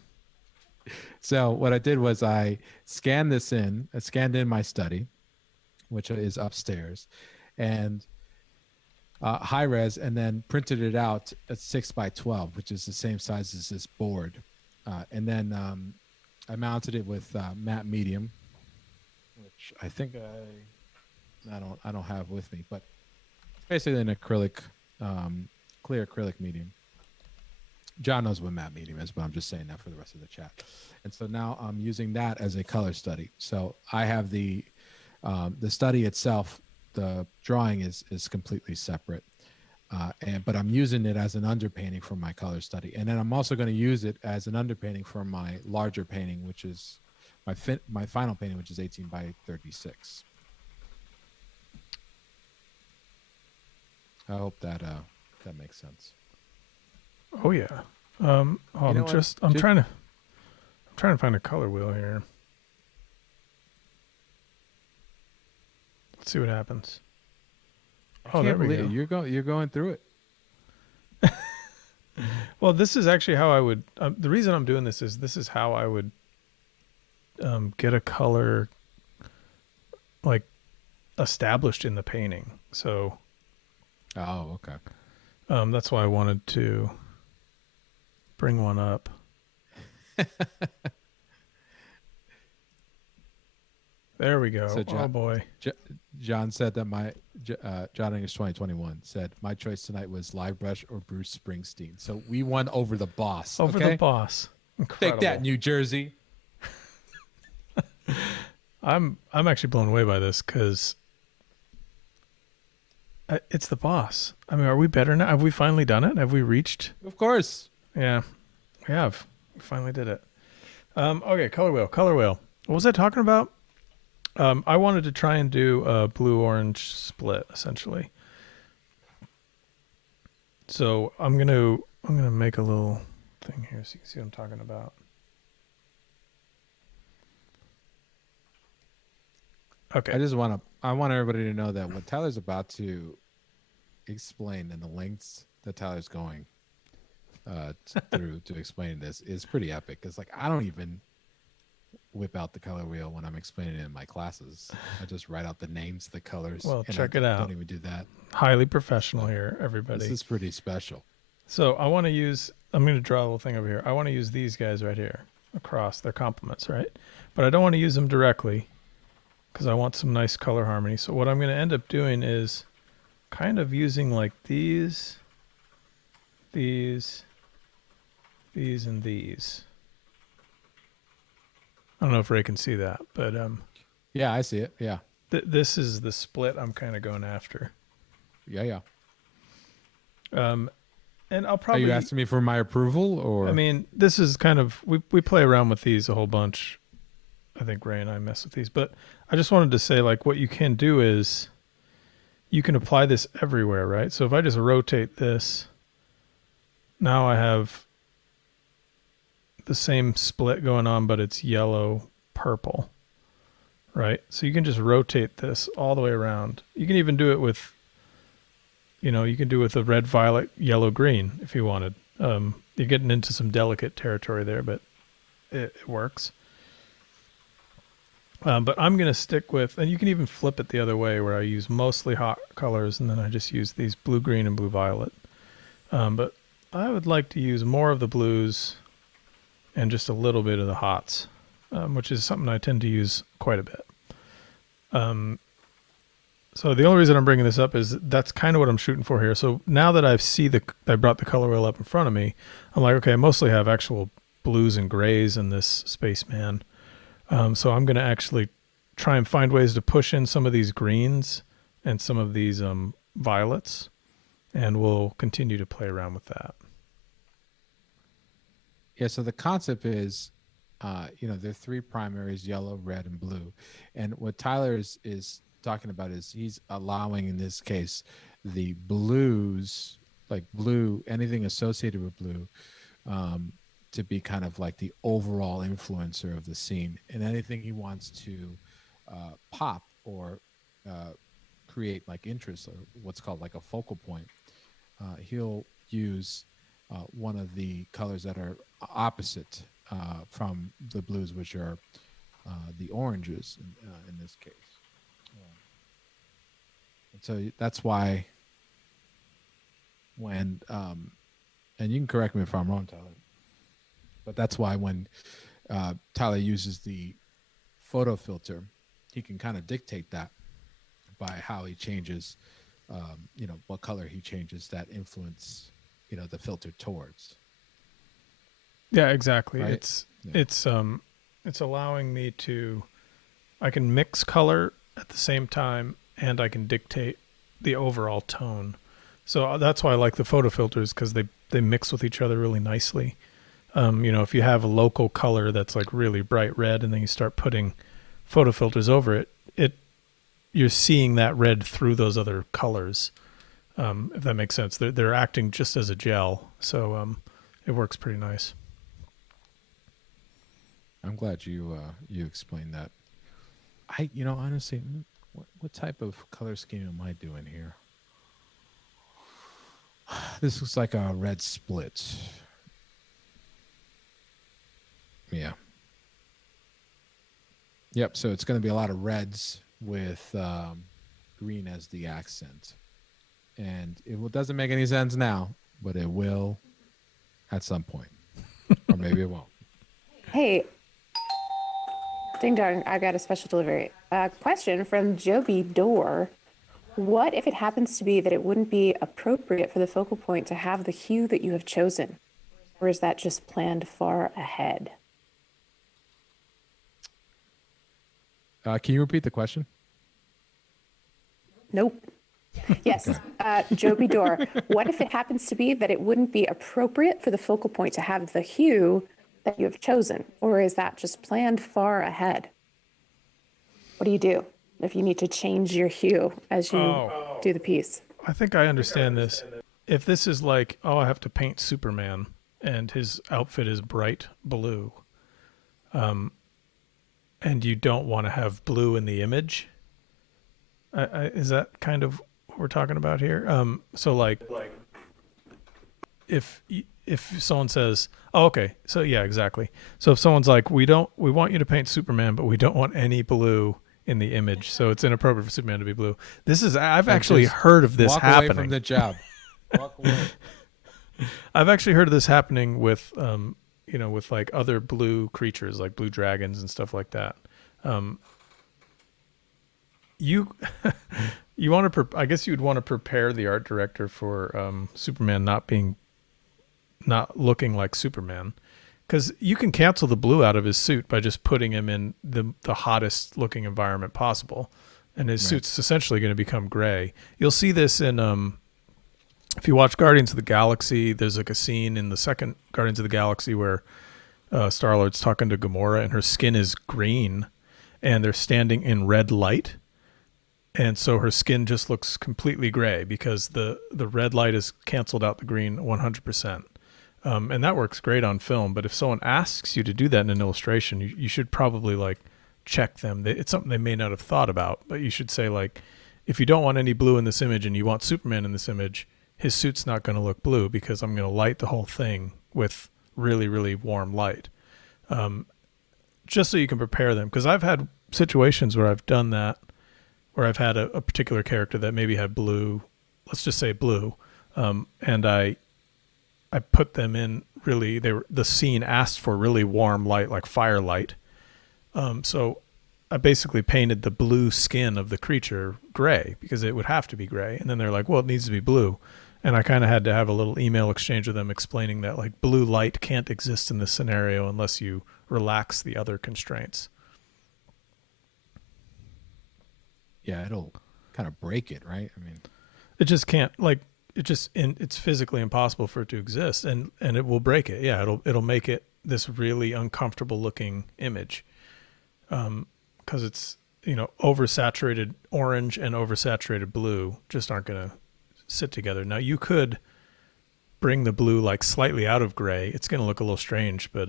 So what I did was I scanned in my study, which is upstairs, and high res, and then printed it out at 6x12, which is the same size as this board. And then I mounted it with matte medium, which I think I don't have with me, but it's basically an acrylic, clear acrylic medium. John knows what matte medium is, but I'm just saying that for the rest of the chat. And so now I'm using that as a color study. So I have the study itself, the drawing is completely separate. But I'm using it as an underpainting for my color study. And then I'm also going to use it as an underpainting for my larger painting, which is my final painting, which is 18 by 36. I hope that that makes sense. Oh yeah. I'm trying to find a color wheel here. Let's see what happens. Oh, there we go. You're going through it. Well, this is actually how I would. The reason I'm doing this is how I would get a color like established in the painting. So. Oh, okay. That's why I wanted to bring one up. There we go. So Oh boy. John said that John English 2021 said my choice tonight was LiveBrush or Bruce Springsteen. So we won over the boss. Over okay? the boss. Incredible. Take that, New Jersey. I'm actually blown away by this because it's the boss. I mean, are we better now? Have we finally done it? Have we reached? Of course. Yeah, we have. We finally did it. Okay, color wheel. What was I talking about? I wanted to try and do a blue-orange split, essentially. So I'm gonna make a little thing here so you can see what I'm talking about. Okay. I want everybody to know that what Tyler's about to explain and the lengths that Tyler's going through to explain this is pretty epic. It's like I don't even whip out the color wheel when I'm explaining it in my classes. I just write out the names, the colors. Well, and check I it out. Don't even do that. Highly professional here, everybody. This is pretty special. So I'm going to draw a little thing over here. I want to use these guys right here across their complements, right? But I don't want to use them directly because I want some nice color harmony. So what I'm going to end up doing is kind of using like these, and these. I don't know if Ray can see that, but yeah, I see it. Yeah. This is the split I'm kind of going after. Yeah. And I'll probably. Are you asking me for my approval, or? I mean, this is kind of we play around with these a whole bunch. I think Ray and I mess with these, but I just wanted to say like what you can do is you can apply this everywhere, right? So if I just rotate this, now I have the same split going on, but it's yellow, purple, right? So you can just rotate this all the way around. You can even do it with, you can do it with a red, violet, yellow, green if you wanted. You're getting into some delicate territory there, but it works. But I'm going to stick with, and you can even flip it the other way where I use mostly hot colors and then I just use these blue, green, and blue, violet. But I would like to use more of the blues and just a little bit of the hots, which is something I tend to use quite a bit. So the only reason I'm bringing this up is that's kind of what I'm shooting for here. So now that I brought the color wheel up in front of me, I'm like, okay, I mostly have actual blues and grays in this spaceman. So I'm going to actually try and find ways to push in some of these greens and some of these violets, and we'll continue to play around with that. Yeah, so the concept is, there are three primaries, yellow, red, and blue. And what Tyler is talking about is he's allowing, in this case, the blues, like blue, anything associated with blue, to be kind of like the overall influencer of the scene, and anything he wants to pop or create like interest, or what's called like a focal point, he'll use one of the colors that are opposite from the blues, which are the oranges in this case. And so that's why when, and you can correct me if I'm wrong, Tyler, but that's why when Tyler uses the photo filter, he can kind of dictate that by how he changes, what color he changes that influence, the filter towards. Yeah, exactly. Right? It's allowing me to, I can mix color at the same time, and I can dictate the overall tone. So that's why I like the photo filters, because they mix with each other really nicely. If you have a local color that's like really bright red, and then you start putting photo filters over it, you're seeing that red through those other colors. If that makes sense. They're acting just as a gel, so it works pretty nice. I'm glad you explained that. Honestly, what type of color scheme am I doing here? This looks like a red split. Yeah. Yep. So it's going to be a lot of reds with green as the accent, and it doesn't make any sense now, but it will at some point, or maybe it won't. Hey, ding dong, I've got a special delivery. Question from Joby Door. What if it happens to be that it wouldn't be appropriate for the focal point to have the hue that you have chosen? Or is that just planned far ahead? Can you repeat the question? Nope. Yes, Joby Door. What if it happens to be that it wouldn't be appropriate for the focal point to have the hue that you have chosen? Or is that just planned far ahead? What do you do if you need to change your hue as you do the piece? I think I understand this. If this is like, I have to paint Superman, and his outfit is bright blue, and you don't want to have blue in the image, is that kind of what we're talking about here? So like if someone says, okay, so yeah, exactly. So if someone's like, we want you to paint Superman, but we don't want any blue in the image, so it's inappropriate for Superman to be blue. I've actually heard of this happening. Walk away from the job. Walk away. I've actually heard of this happening with with like other blue creatures, like blue dragons and stuff like that. You want to, I guess you'd want to prepare the art director for Superman not looking like Superman, because you can cancel the blue out of his suit by just putting him in the hottest looking environment possible, and his suit's essentially going to become gray. You'll see this in if you watch Guardians of the Galaxy. There's like a scene in the second Guardians of the Galaxy where Star-Lord's talking to Gamora, and her skin is green, and they're standing in red light, and so her skin just looks completely gray because the red light has canceled out the green 100%. And that works great on film. But if someone asks you to do that in an illustration, you should probably like check them. It's something they may not have thought about, but you should say, like, if you don't want any blue in this image and you want Superman in this image, his suit's not going to look blue because I'm going to light the whole thing with really, really warm light. Just so you can prepare them. Because I've had situations where I've done that, where I've had a particular character that maybe had blue, let's just say blue, and I put them in really, the scene asked for really warm light, like firelight. So I basically painted the blue skin of the creature gray because it would have to be gray. And then they're like, well, it needs to be blue. And I kind of had to have a little email exchange with them explaining that like blue light can't exist in this scenario unless you relax the other constraints. Yeah, it'll kind of break it, right? I mean, it just can't, like, it's physically impossible for it to exist, and it will break it. Yeah, it'll make it this really uncomfortable looking image, because it's oversaturated orange and oversaturated blue just aren't going to sit together. Now you could bring the blue like slightly out of gray, it's going to look a little strange, but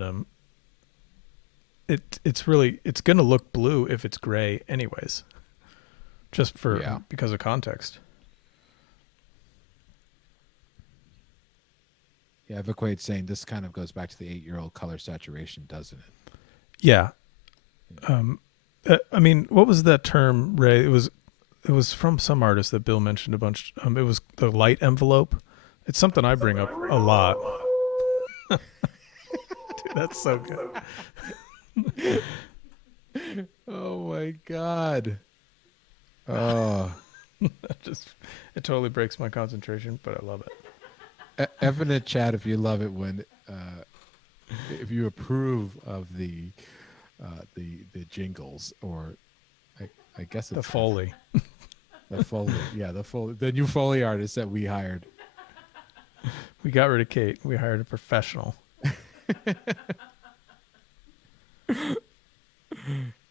it's going to look blue if it's gray anyways, just for because of context. Yeah, Evacuate's saying this kind of goes back to the 8-year-old color saturation, doesn't it? Yeah. I mean, what was that term, Ray? It was from some artist that Bill mentioned a bunch. It was the light envelope. It's something I bring up a lot. Dude, that's so good. Oh my God. Oh. It totally breaks my concentration, but I love it. Evan in chat, if you love it when, if you approve of the jingles, or I guess it's the Foley. The Foley, yeah, the new Foley artist that we hired. We got rid of Kate. We hired a professional.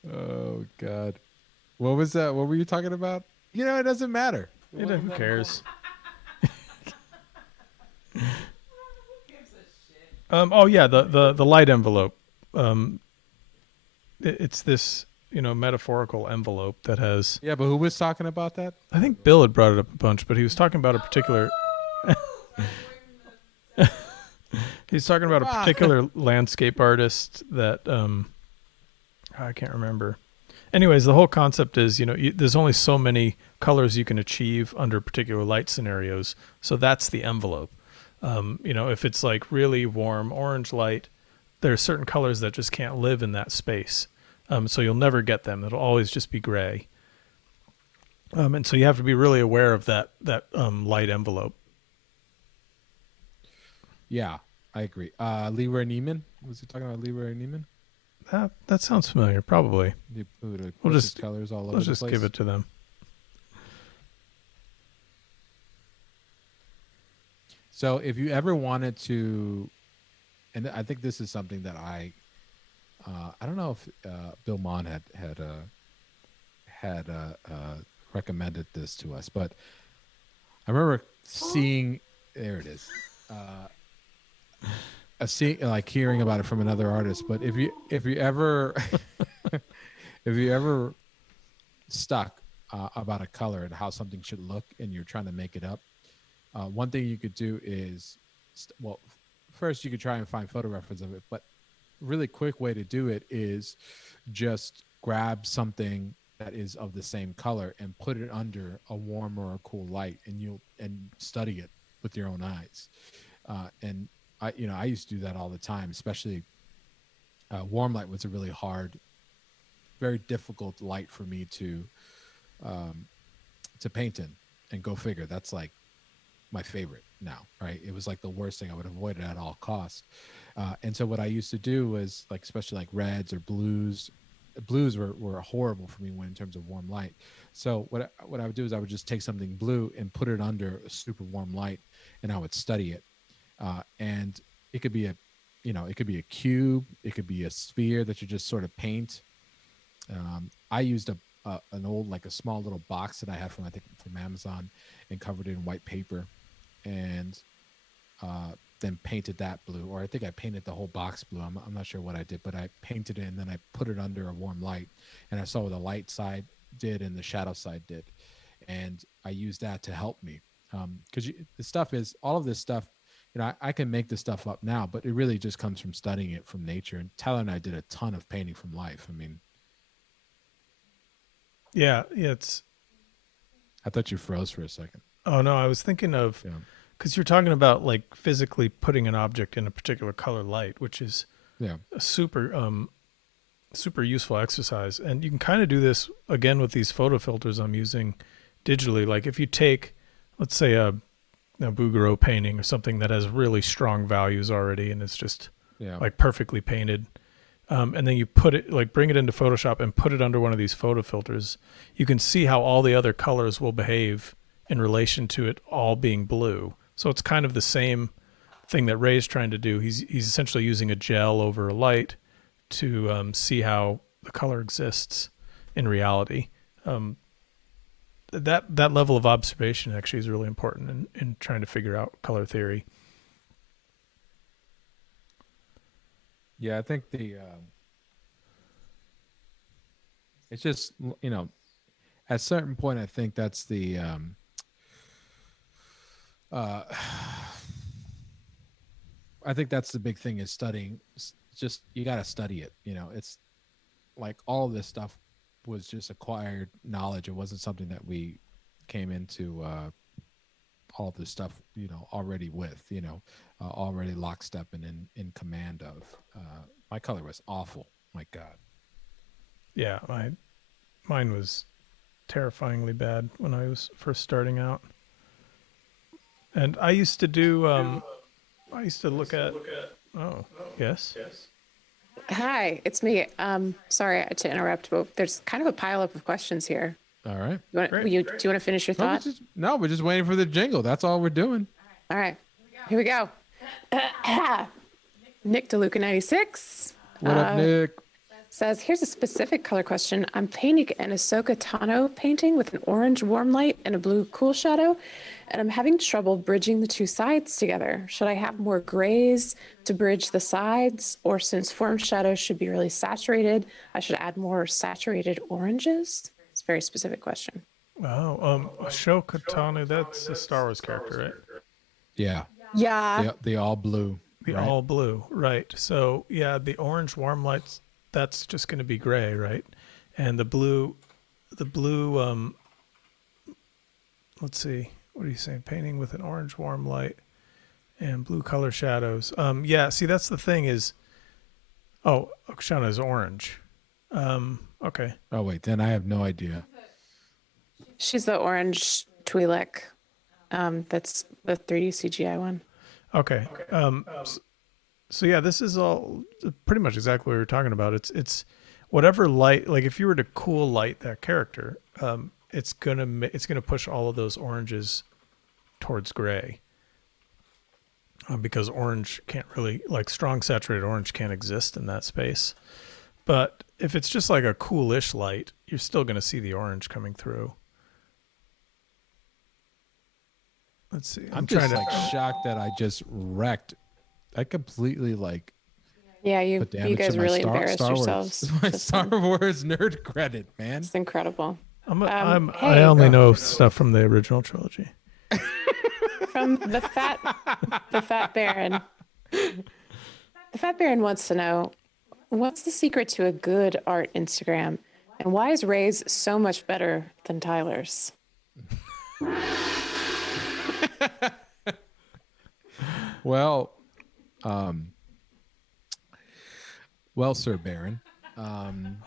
Oh God, what was that? What were you talking about? You know, it doesn't matter. Who cares? Oh yeah, the light envelope. It's this, metaphorical envelope that has. Yeah, but who was talking about that? I think Bill had brought it up a bunch, but he was talking about a particular. He's talking about a particular landscape artist that I can't remember. Anyways, the whole concept is, there's only so many colors you can achieve under particular light scenarios. So that's the envelope. If it's like really warm orange light, there are certain colors that just can't live in that space. So you'll never get them. It'll always just be gray. And so you have to be really aware of that light envelope. Yeah, I agree. Leroy Neiman? Was he talking about Leroy Neiman? That sounds familiar, probably. We'll just colors all over let's the just place. give it to them. So if you ever wanted to, and I think this is something that I don't know if Bill Mon had recommended this to us, but I remember seeing, there it is, hearing about it from another artist. But if you ever if you ever stuck about a color and how something should look, and you're trying to make it up, one thing you could do is, first you could try and find photo reference of it, but a really quick way to do it is just grab something that is of the same color and put it under a warm or a cool light, and study it with your own eyes. And I used to do that all the time, especially warm light was a really hard, very difficult light for me to paint in, and go figure. That's like my favorite now, right? It was like the worst thing. I would avoid it at all costs. And so what I used to do was, like, especially like reds or blues were horrible for me in terms of warm light. So what I would do is I would just take something blue and put it under a super warm light, and I would study it. And it could be it could be a cube, it could be a sphere that you just sort of paint. I used an old, like a small little box that I had from Amazon, and covered it in white paper, and then painted that blue. Or I think I painted the whole box blue. I'm not sure what I did, but I painted it, and then I put it under a warm light, and I saw what the light side did and the shadow side did, and I used that to help me. Because all of this stuff, I can make this stuff up now, but it really just comes from studying it from nature. And Tyler and I did a ton of painting from life. I mean, yeah, it's. I thought you froze for a second. Oh no, I was thinking of, because you're talking about like physically putting an object in a particular color light, which is a super useful exercise. And you can kind of do this again with these photo filters I'm using digitally. Like if you take, let's say a Bouguereau painting or something that has really strong values already, and it's just like perfectly painted, and then you bring it into Photoshop and put it under one of these photo filters, you can see how all the other colors will behave in relation to it all being blue. So it's kind of the same thing that Ray's trying to do. He's essentially using a gel over a light to see how the color exists in reality. That level of observation actually is really important in trying to figure out color theory. Yeah, I think it's just at a certain point I think that's the uh I think that's the big thing is studying. Just you got to study it. It's like all of this stuff was just acquired knowledge. It wasn't something that we came into all of this stuff, already with, already lockstep and in command of. My color was awful. My God. Yeah, mine was terrifyingly bad when I was first starting out. And I used to do I used to look at oh, yes. Hi, it's me. Sorry to interrupt, but there's kind of a pileup of questions here. All right. You want Great. do you want to finish your No, thought? we're just waiting for the jingle. That's all we're doing. All right, here we go. Nick DeLuca 96 What up, Nick? says, here's a specific color question. I'm painting an Ahsoka Tano painting with an orange warm light and a blue cool shadow, and I'm having trouble bridging the two sides together. Should I have more grays to bridge the sides, or since form shadows should be really saturated, I should add more saturated oranges? It's a very specific question. Oh, Ashoka Tano, that's a Star Wars character, right? Yeah. Yeah. They all blue. The right? all blue, right? So yeah, the orange warm lights, that's just going to be gray, right? And the blue. Let's see, what are you saying? Painting with an orange warm light and blue color shadows. Yeah. See, that's the thing is, oh, Oksana is orange. Okay. Oh wait, then I have no idea. She's the orange Twi'lek. That's the 3D CGI one. Okay. So yeah, this is all pretty much exactly what we were talking about. It's whatever light, like if you were to cool light that character, it's gonna push all of those oranges towards gray, because orange can't really, like strong saturated orange can't exist in that space. But if it's just like a coolish light, you're still gonna see the orange coming through. Let's see. I'm just like shocked that I just wrecked. I completely like Yeah, put you damage guys to my really Star embarrassed Wars, yourselves. my Just Star Wars nerd credit, man. It's incredible. I hey, only know stuff from the original trilogy. from the fat Baron. The fat Baron wants to know, what's the secret to a good art Instagram, and why is Ray's so much better than Tyler's? Well, Sir Baron.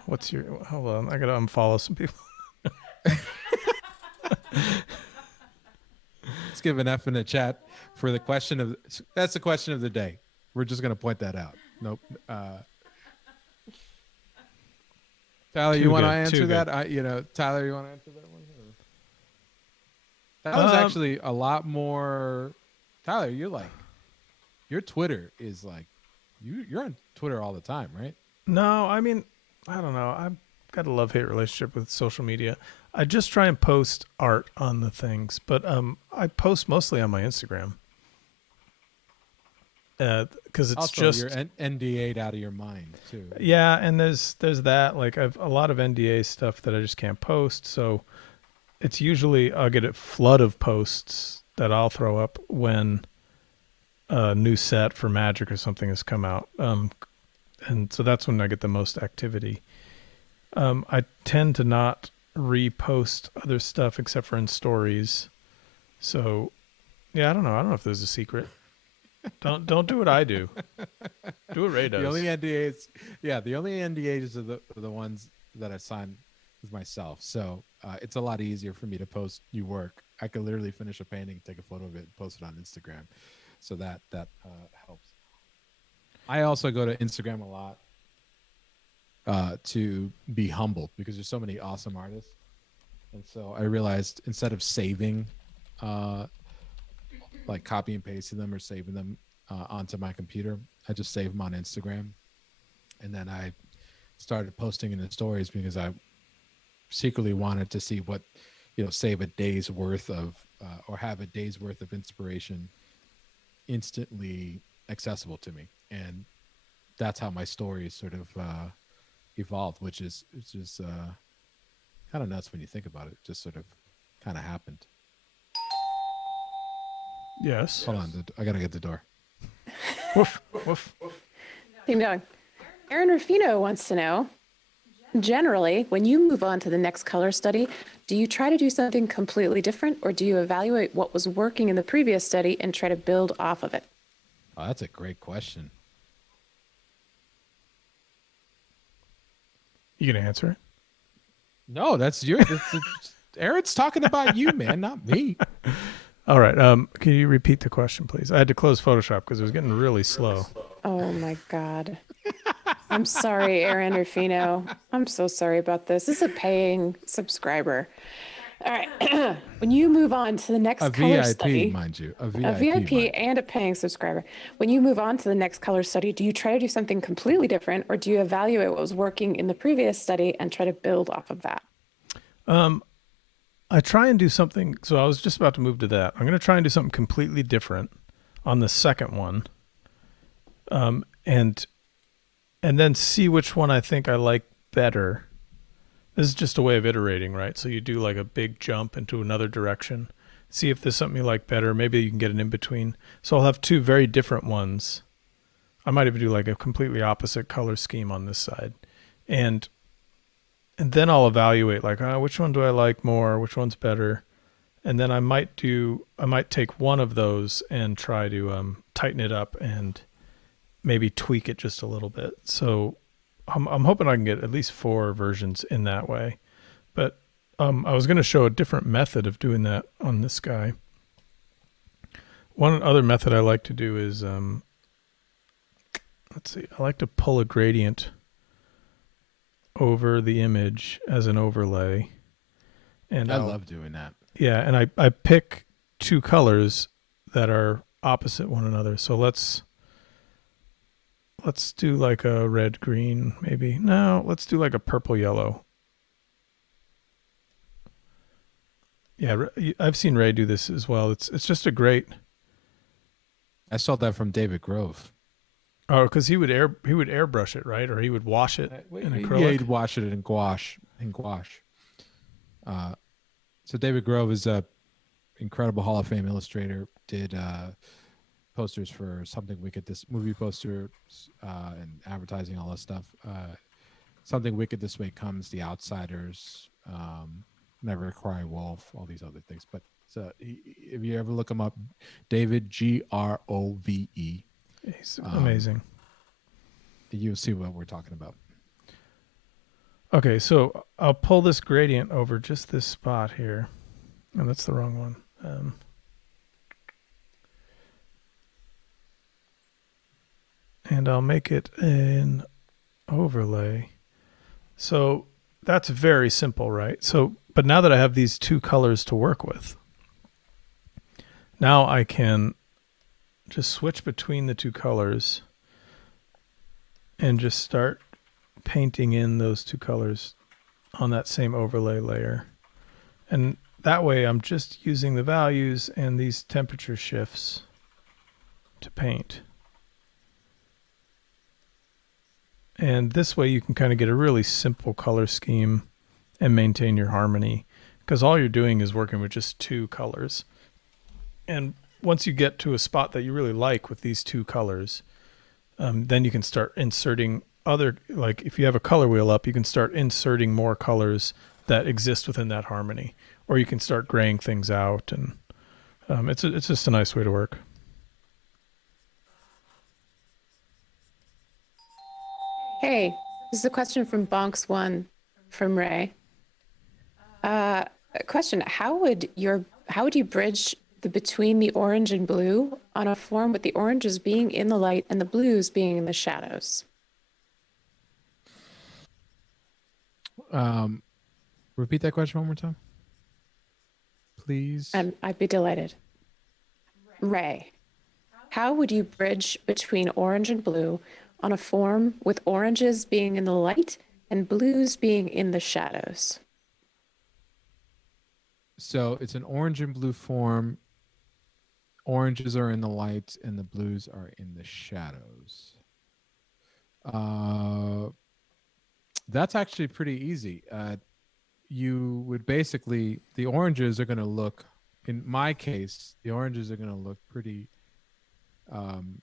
What's your? Hold on, I gotta unfollow some people. Let's give an F in the chat for the question of. That's the question of the day. We're just gonna point that out. Nope. Tyler, you want to answer that? Tyler, you want to answer that one? That was actually a lot more. Tyler, your Twitter is like, you're on Twitter all the time, right? No, I mean, I don't know. I've got a love-hate relationship with social media. I just try and post art on the things, but I post mostly on my Instagram. Because it's also, just you're NDA'd out of your mind too. yeah, and there's that. Like I've a lot of NDA stuff that I just can't post, so it's usually I'll get a flood of posts that I'll throw up when a new set for Magic or something has come out. And so that's when I get the most activity. I tend to not repost other stuff except for in stories. So yeah, I don't know if there's a secret. Don't do what I do. Do what Ray does. The only NDAs are the ones that I sign with myself. So it's a lot easier for me to post new work. I could literally finish a painting, take a photo of it, and post it on Instagram. So that helps. I also go to Instagram a lot to be humbled because there's so many awesome artists. And so I realized instead of saving, like copy and pasting them or saving them onto my computer, I just save them on Instagram. And then I started posting in the stories because I secretly wanted to see what, save a day's worth of, or have a day's worth of inspiration instantly accessible to me. And that's how my story sort of evolved, which is kind of nuts when you think about it. Just sort of kind of happened. Yes. Hold on, I gotta get the door. Woof, woof. Keep going. Aaron Rufino wants to know, generally, when you move on to the next color study, do you try to do something completely different, or do you evaluate what was working in the previous study and try to build off of it? Oh, that's a great question. You can answer it. No, that's Aaron's talking about you, man, not me. All right. Can you repeat the question, please? I had to close Photoshop because it was getting really slow. Oh my God. I'm sorry, Aaron Rufino. I'm so sorry about this. This is a paying subscriber. All right. When you move on to the next A color VIP, study, mind you, a VIP and a paying subscriber. When you move on to the next color study, do you try to do something completely different, or do you evaluate what was working in the previous study and try to build off of that? I try and do something. So I was just about to move to that. I'm going to try and do something completely different on the second one, and then see which one I think I like better. This is just a way of iterating, right? So you do like a big jump into another direction, see if there's something you like better. Maybe you can get an in between. So I'll have two very different ones. I might even do like a completely opposite color scheme on this side, and then I'll evaluate like which one do I like more, which one's better, and then I might take one of those and try to tighten it up and maybe tweak it just a little bit. So I'm hoping I can get at least 4 versions in that way. But I was going to show a different method of doing that on this guy. One other method I like to do is let's see, I like to pull a gradient over the image as an overlay. And I love doing that. Yeah, and I pick 2 colors that are opposite one another. So let's do like a red green maybe. No, let's do like a purple yellow. Yeah, I've seen Ray do this as well. It's just a great. I saw that from David Grove. Oh, because he would airbrush it, right? Or he would wash it in acrylic. Yeah, he'd wash it in gouache. So David Grove is a incredible Hall of Fame illustrator. Did posters for Something Wicked, this movie posters and advertising, all that stuff. Something Wicked This Way Comes, The Outsiders, Never Cry Wolf, all these other things. But if you ever look him up, David Grove. He's amazing. You'll see what we're talking about. Okay, so I'll pull this gradient over just this spot here. Oh, that's the wrong one. And I'll make it an overlay. So that's very simple, right? So, but now that I have these 2 colors to work with, now I can just switch between the 2 colors and just start painting in those 2 colors on that same overlay layer. And that way I'm just using the values and these temperature shifts to paint. And this way you can kind of get a really simple color scheme and maintain your harmony, because all you're doing is working with just 2 colors. And once you get to a spot that you really like with these 2 colors, then you can start inserting other, like if you have a color wheel up, you can start inserting more colors that exist within that harmony, or you can start graying things out, and it's just a nice way to work. Hey, this is a question from Bonks1 from Ray. Question: How would you bridge the between the orange and blue on a form with the oranges being in the light and the blues being in the shadows? Repeat that question one more time, please. I'd be delighted. Ray, how would you bridge between orange and blue on a form with oranges being in the light and blues being in the shadows? So it's an orange and blue form. Oranges are in the light and the blues are in the shadows. Uh, that's actually pretty easy. You would basically, the oranges are going to look, in my case, the oranges are going to look pretty. Um,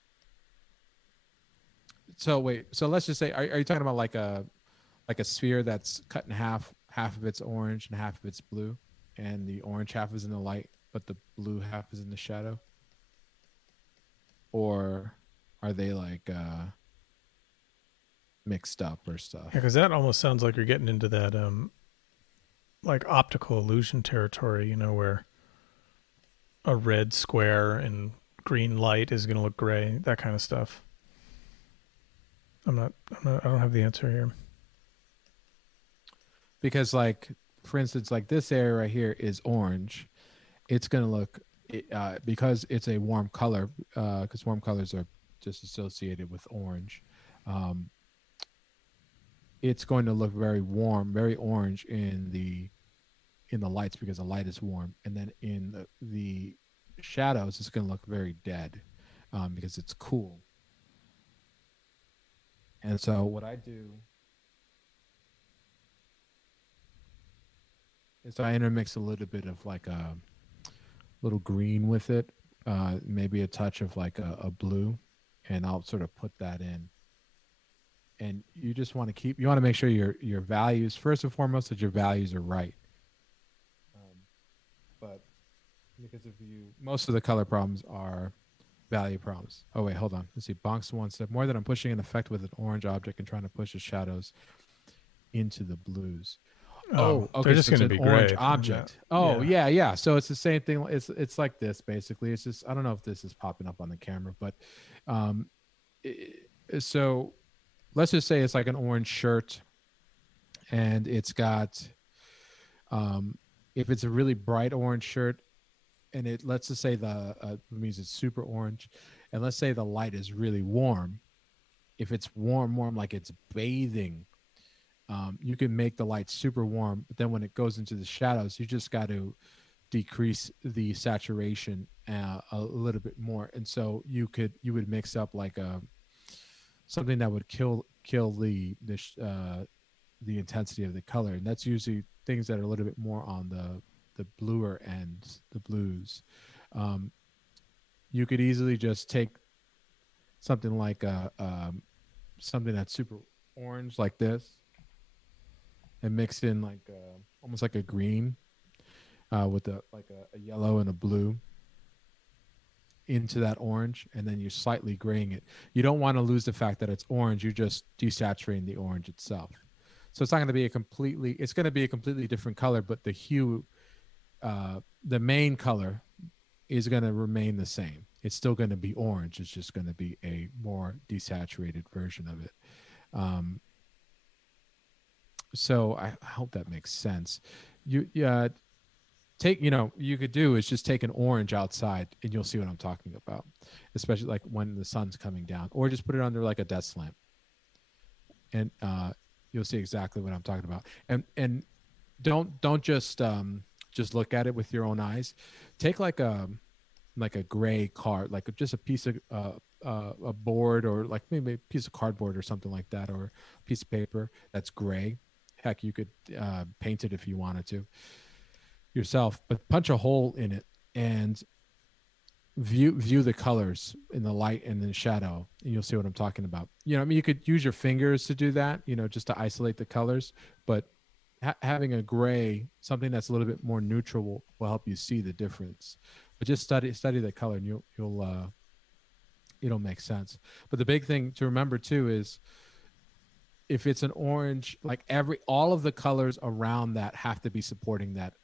so wait, so let's just say, are you talking about like a sphere that's cut in half of it's orange and half of it's blue, and the orange half is in the light, but the blue half is in the shadow? Or are they like mixed up or Yeah, stuff? because that almost sounds like you're getting into that like optical illusion territory, where a red square and green light is going to look gray, that kind of stuff. I don't have the answer here. Because like, for instance, like this area right here is orange. It's going to look, because it's a warm color, because warm colors are just associated with orange. Um, it's going to look very warm, very orange in the lights because the light is warm, and then in the shadows, it's going to look very dead, because it's cool. And so what I do is I intermix a little bit of like a little green with it, maybe a touch of like a blue, and I'll sort of put that in. And you just want to you want to make sure your values, first and foremost, that your values are right. Um, but because if you, most of the color problems are value problems. Oh wait, hold on. Let's see. Bonks one step more than I'm pushing an effect with an orange object and trying to push the shadows into the blues. Oh, Oh, they're okay. just So going it's to an be orange gray from that. object. Oh, Yeah. yeah, yeah. So it's the same thing. It's like this basically. It's just, I don't know if this is popping up on the camera, but um, so let's just say it's like an orange shirt, and it's got, um, if it's a really bright orange shirt, and it, let's just say the means it's super orange, and let's say the light is really warm. If it's warm like it's bathing, you can make the light super warm, but then when it goes into the shadows, you just got to decrease the saturation a little bit more. And so you would mix up like a something that would kill the intensity of the color, and that's usually things that are a little bit more on the bluer end, the blues. Um, you could easily just take something like something that's super orange like this, and mix in like almost like a green, with a yellow and a blue into that orange, and then you're slightly graying it. You don't want to lose the fact that it's orange. You're just desaturating the orange itself. So it's not going to be a completely. It's going to be a completely different color, but the hue, the main color, is going to remain the same. It's still going to be orange. It's just going to be a more desaturated version of it. Um, so I hope that makes sense. Yeah, you could do is just take an orange outside, and you'll see what I'm talking about, especially like when the sun's coming down, or just put it under like a desk lamp, and you'll see exactly what I'm talking about. And don't just look at it with your own eyes. Take like a gray card, like just a piece of a board, or like maybe a piece of cardboard or something like that, or a piece of paper that's gray. Heck, you could paint it if you wanted to yourself, but punch a hole in it and view the colors in the light and the shadow, and you'll see what I'm talking about. I mean, you could use your fingers to do that, just to isolate the colors, but having a gray, something that's a little bit more neutral, will help you see the difference. But just study the color, and it'll make sense. But the big thing to remember too is, if it's an orange, like all of the colors around that have to be supporting that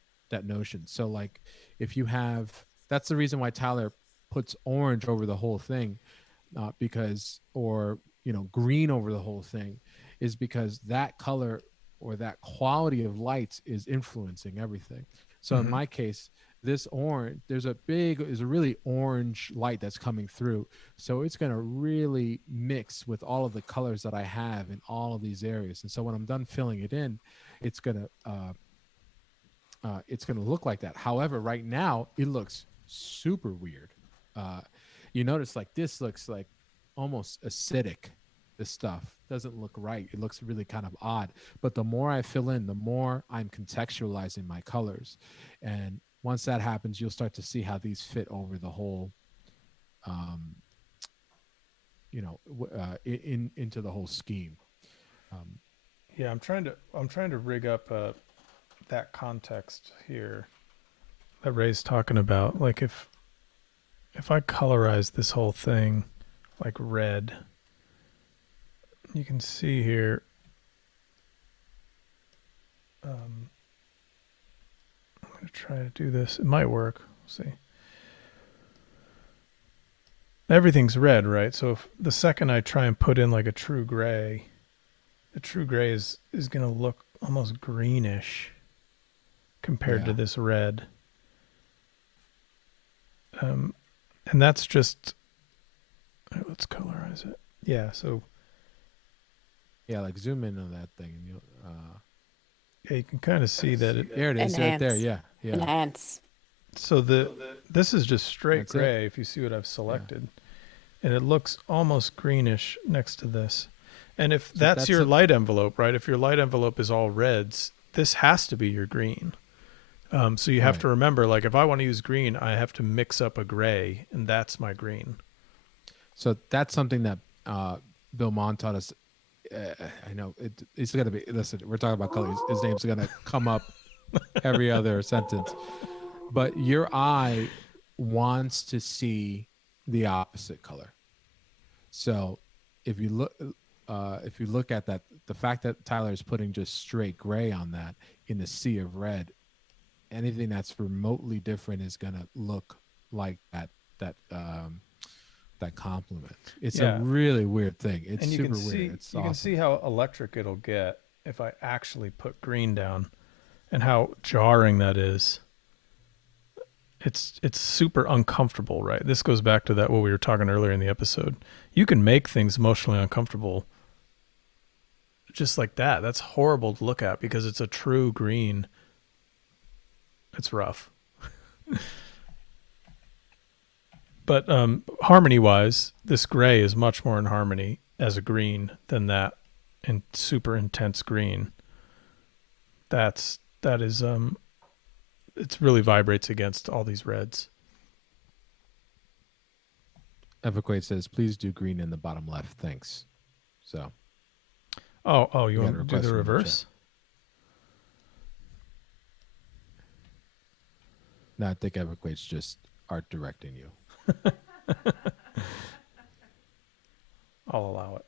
notion. So like, if you have, that's the reason why Tyler puts orange over the whole thing, because, or green over the whole thing, is because that color or that quality of lights is influencing everything. So in Mm-hmm. my case, this orange, there's a really orange light that's coming through, so it's going to really mix with all of the colors that I have in all of these areas. And so when I'm done filling it in, it's going to look like that. However, right now it looks super weird. uh, you notice like this looks like almost acidic, this stuff doesn't look right. It looks really kind of odd. But the more I fill in, the more I'm contextualizing my colors. And once that happens, you'll start to see how these fit over the whole, um, into the whole scheme. Um, Yeah, I'm trying to rig up that context here that Ray's talking about. Like if I colorize this whole thing like red, you can see here. I'm going to try to do this. It might work. We'll see. Everything's red, right? So if the second I try and put in like a true gray, the true gray is going to look almost greenish compared to this red. And that's just, let's colorize it. Yeah. So yeah, like zoom in on that thing and you'll, yeah, you can kind of see that it, there it is right there. Enhance. Yeah. Yeah. Enhance. so this is just straight That's it. gray if you see what I've selected. And it looks almost greenish next to this. And if that's your light envelope, right? If your light envelope is all reds, this has to be your green. So you have to remember, like if I want to use green, I have to mix up a gray, and that's my green. So that's something that Bill Mon taught us. I know it's going to be, listen, we're talking about colors. His name's going to come up every other sentence. But your eye wants to see the opposite color. So if you look at that, the fact that Tyler is putting just straight gray on that in the sea of red, anything that's remotely different is going to look like that complement. It's a really weird thing. It's and super weird. It's you can see how electric it'll get if I actually put green down, and how jarring that is. It's super uncomfortable, right? This goes back to that what we were talking earlier in the episode. You can make things emotionally uncomfortable just like that. That's horrible to look at because it's a true green. It's rough. But harmony wise, this gray is much more in harmony as a green than that in super intense green. That is it really vibrates against all these reds. Everquate says, please do green in the bottom left. Thanks. So. Oh, you want to do the reverse? No, I think Everquate's just art directing you. I'll allow it.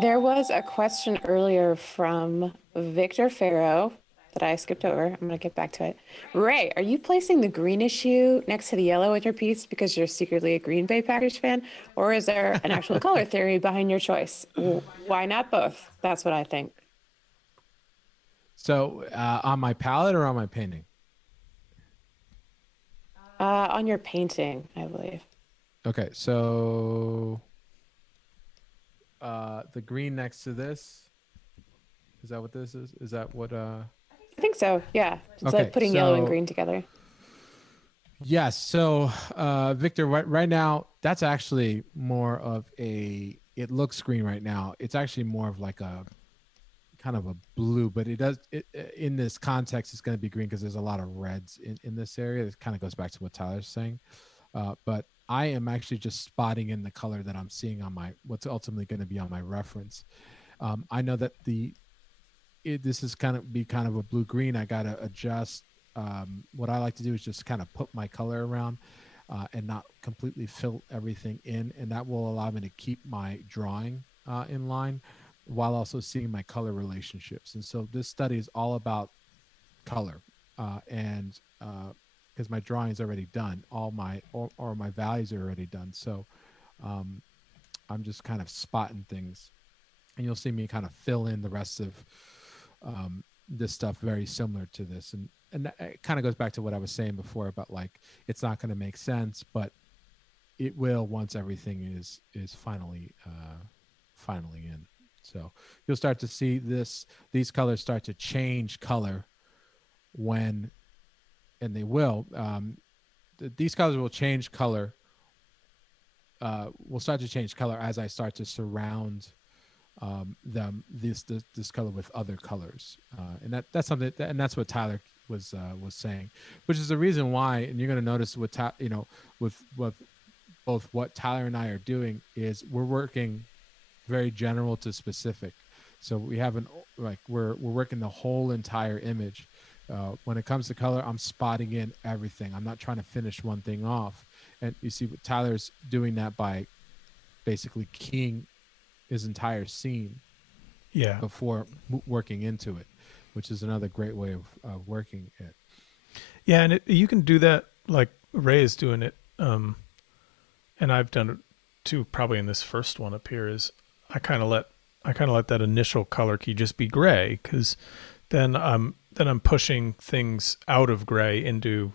There was a question earlier from Victor Farrow that I skipped over. I'm going to get back to it. Ray, are you placing the green issue next to the yellow with your piece because you're secretly a Green Bay Packers fan? Or is there an actual color theory behind your choice? Why not both? That's what I think. So on my palette or on my painting? On your painting, I believe. Okay, so the green next to this, is that what this is? Is that what I think so, yeah. It's okay, like putting yellow and green together. Yes. So Victor, right now, that's actually more of it looks green right now. It's actually more of like a kind of a blue, but in this context, it's going to be green because there's a lot of reds in this area. It kind of goes back to what Tyler's saying. But I am actually just spotting in the color that I'm seeing on what's ultimately going to be on my reference. I know that this is kind of a blue green. I got to adjust. What I like to do is just kind of put my color around and not completely fill everything in. And that will allow me to keep my drawing in line while also seeing my color relationships. And so this study is all about color and because my drawing is already done, all my values are already done. So I'm just kind of spotting things, and you'll see me kind of fill in the rest of this stuff very similar to this. And it kind of goes back to what I was saying before about like, it's not going to make sense, but it will once everything is finally in. So you'll start to see these colors start to change color when and they will. These colors will change color. Will start to change color as I start to surround this color with other colors, and that's something, and that's what Tyler was saying, which is the reason why. And you're going to notice with with both what Tyler and I are doing is we're working very general to specific. So we haven't, like, we're working the whole entire image. When it comes to color, I'm spotting in everything. I'm not trying to finish one thing off. And you see what Tyler's doing that by basically keying his entire scene before working into it, which is another great way of working it. Yeah, and you can do that like Ray is doing it, and I've done it too. Probably in this first one up here is I kind of let that initial color key just be gray, because then I'm pushing things out of gray into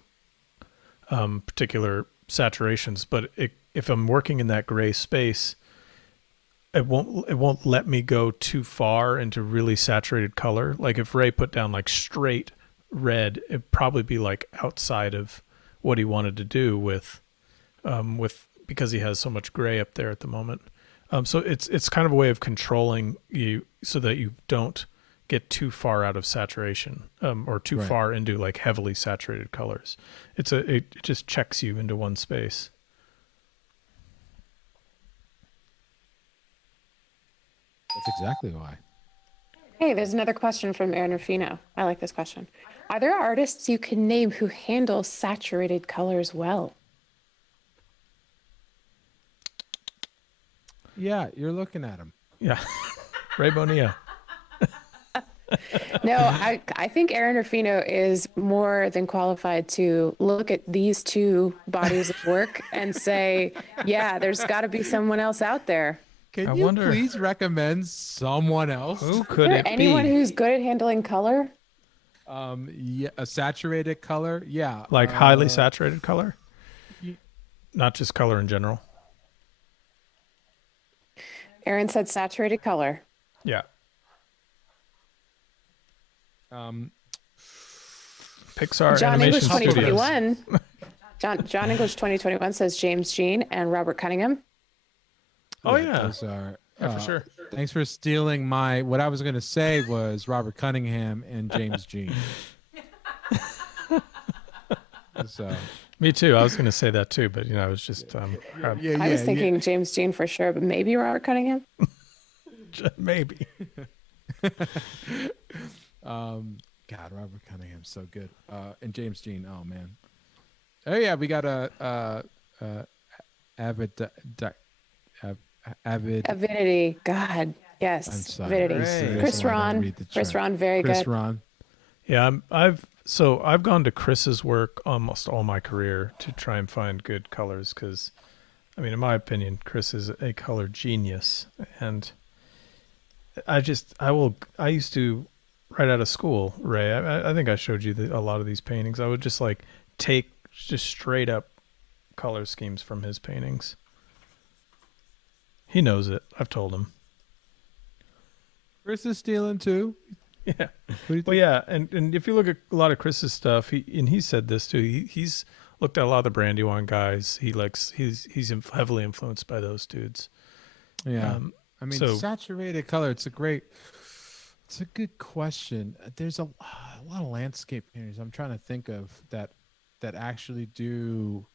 particular saturations. But if I'm working in that gray space, it won't let me go too far into really saturated color. Like if Ray put down like straight red, it'd probably be like outside of what he wanted to do with because he has so much gray up there at the moment. So it's kind of a way of controlling you so that you don't get too far out of saturation, or too far into like heavily saturated colors. It just checks you into one space. That's exactly why. Hey, there's another question from Aaron Rufino. I like this question. Are there artists you can name who handle saturated colors well? Yeah, you're looking at him. Yeah. Ray Bonilla. No, I think Aaron Rufino is more than qualified to look at these two bodies of work and say, yeah, there's got to be someone else out there. Can I you wonder please recommend someone else? who Is could there it anyone be? who's good at handling color? Yeah, a saturated color. Yeah, Like highly saturated color, y- not just color in general. Aaron said saturated color. Yeah. Um, Pixar John English Animation Studios. 2021. John English 2021 says James Jean and Robert Cunningham. Oh yeah, those are for sure. Thanks for stealing my. What I was going to say was Robert Cunningham and James Jean. So Me too. I was going to say that too, but I was just I was thinking James Jean for sure, but maybe Robert Cunningham. maybe. God, Robert Cunningham's so good. And James Jean. Oh man. Oh yeah, we got a Avidity. God, I'm yes. sorry. Avidity. Hooray. Chris Ron. Chris Ron, very Chris good. Ron. Yeah, I've gone to Chris's work almost all my career to try and find good colors, because I mean, in my opinion, Chris is a color genius. And I used to, right out of school, Ray, I think I showed you a lot of these paintings. I would just like take just straight up color schemes from his paintings. He knows it. I've told him. Chris is stealing too. Yeah. What do you Well, think? yeah, and if you look at a lot of Chris's stuff, he said this too. He's looked at a lot of the Brandywine guys. He's heavily influenced by those dudes. Yeah. I mean, so- saturated color. It's a good question. There's a lot of landscape painters I'm trying to think of that actually do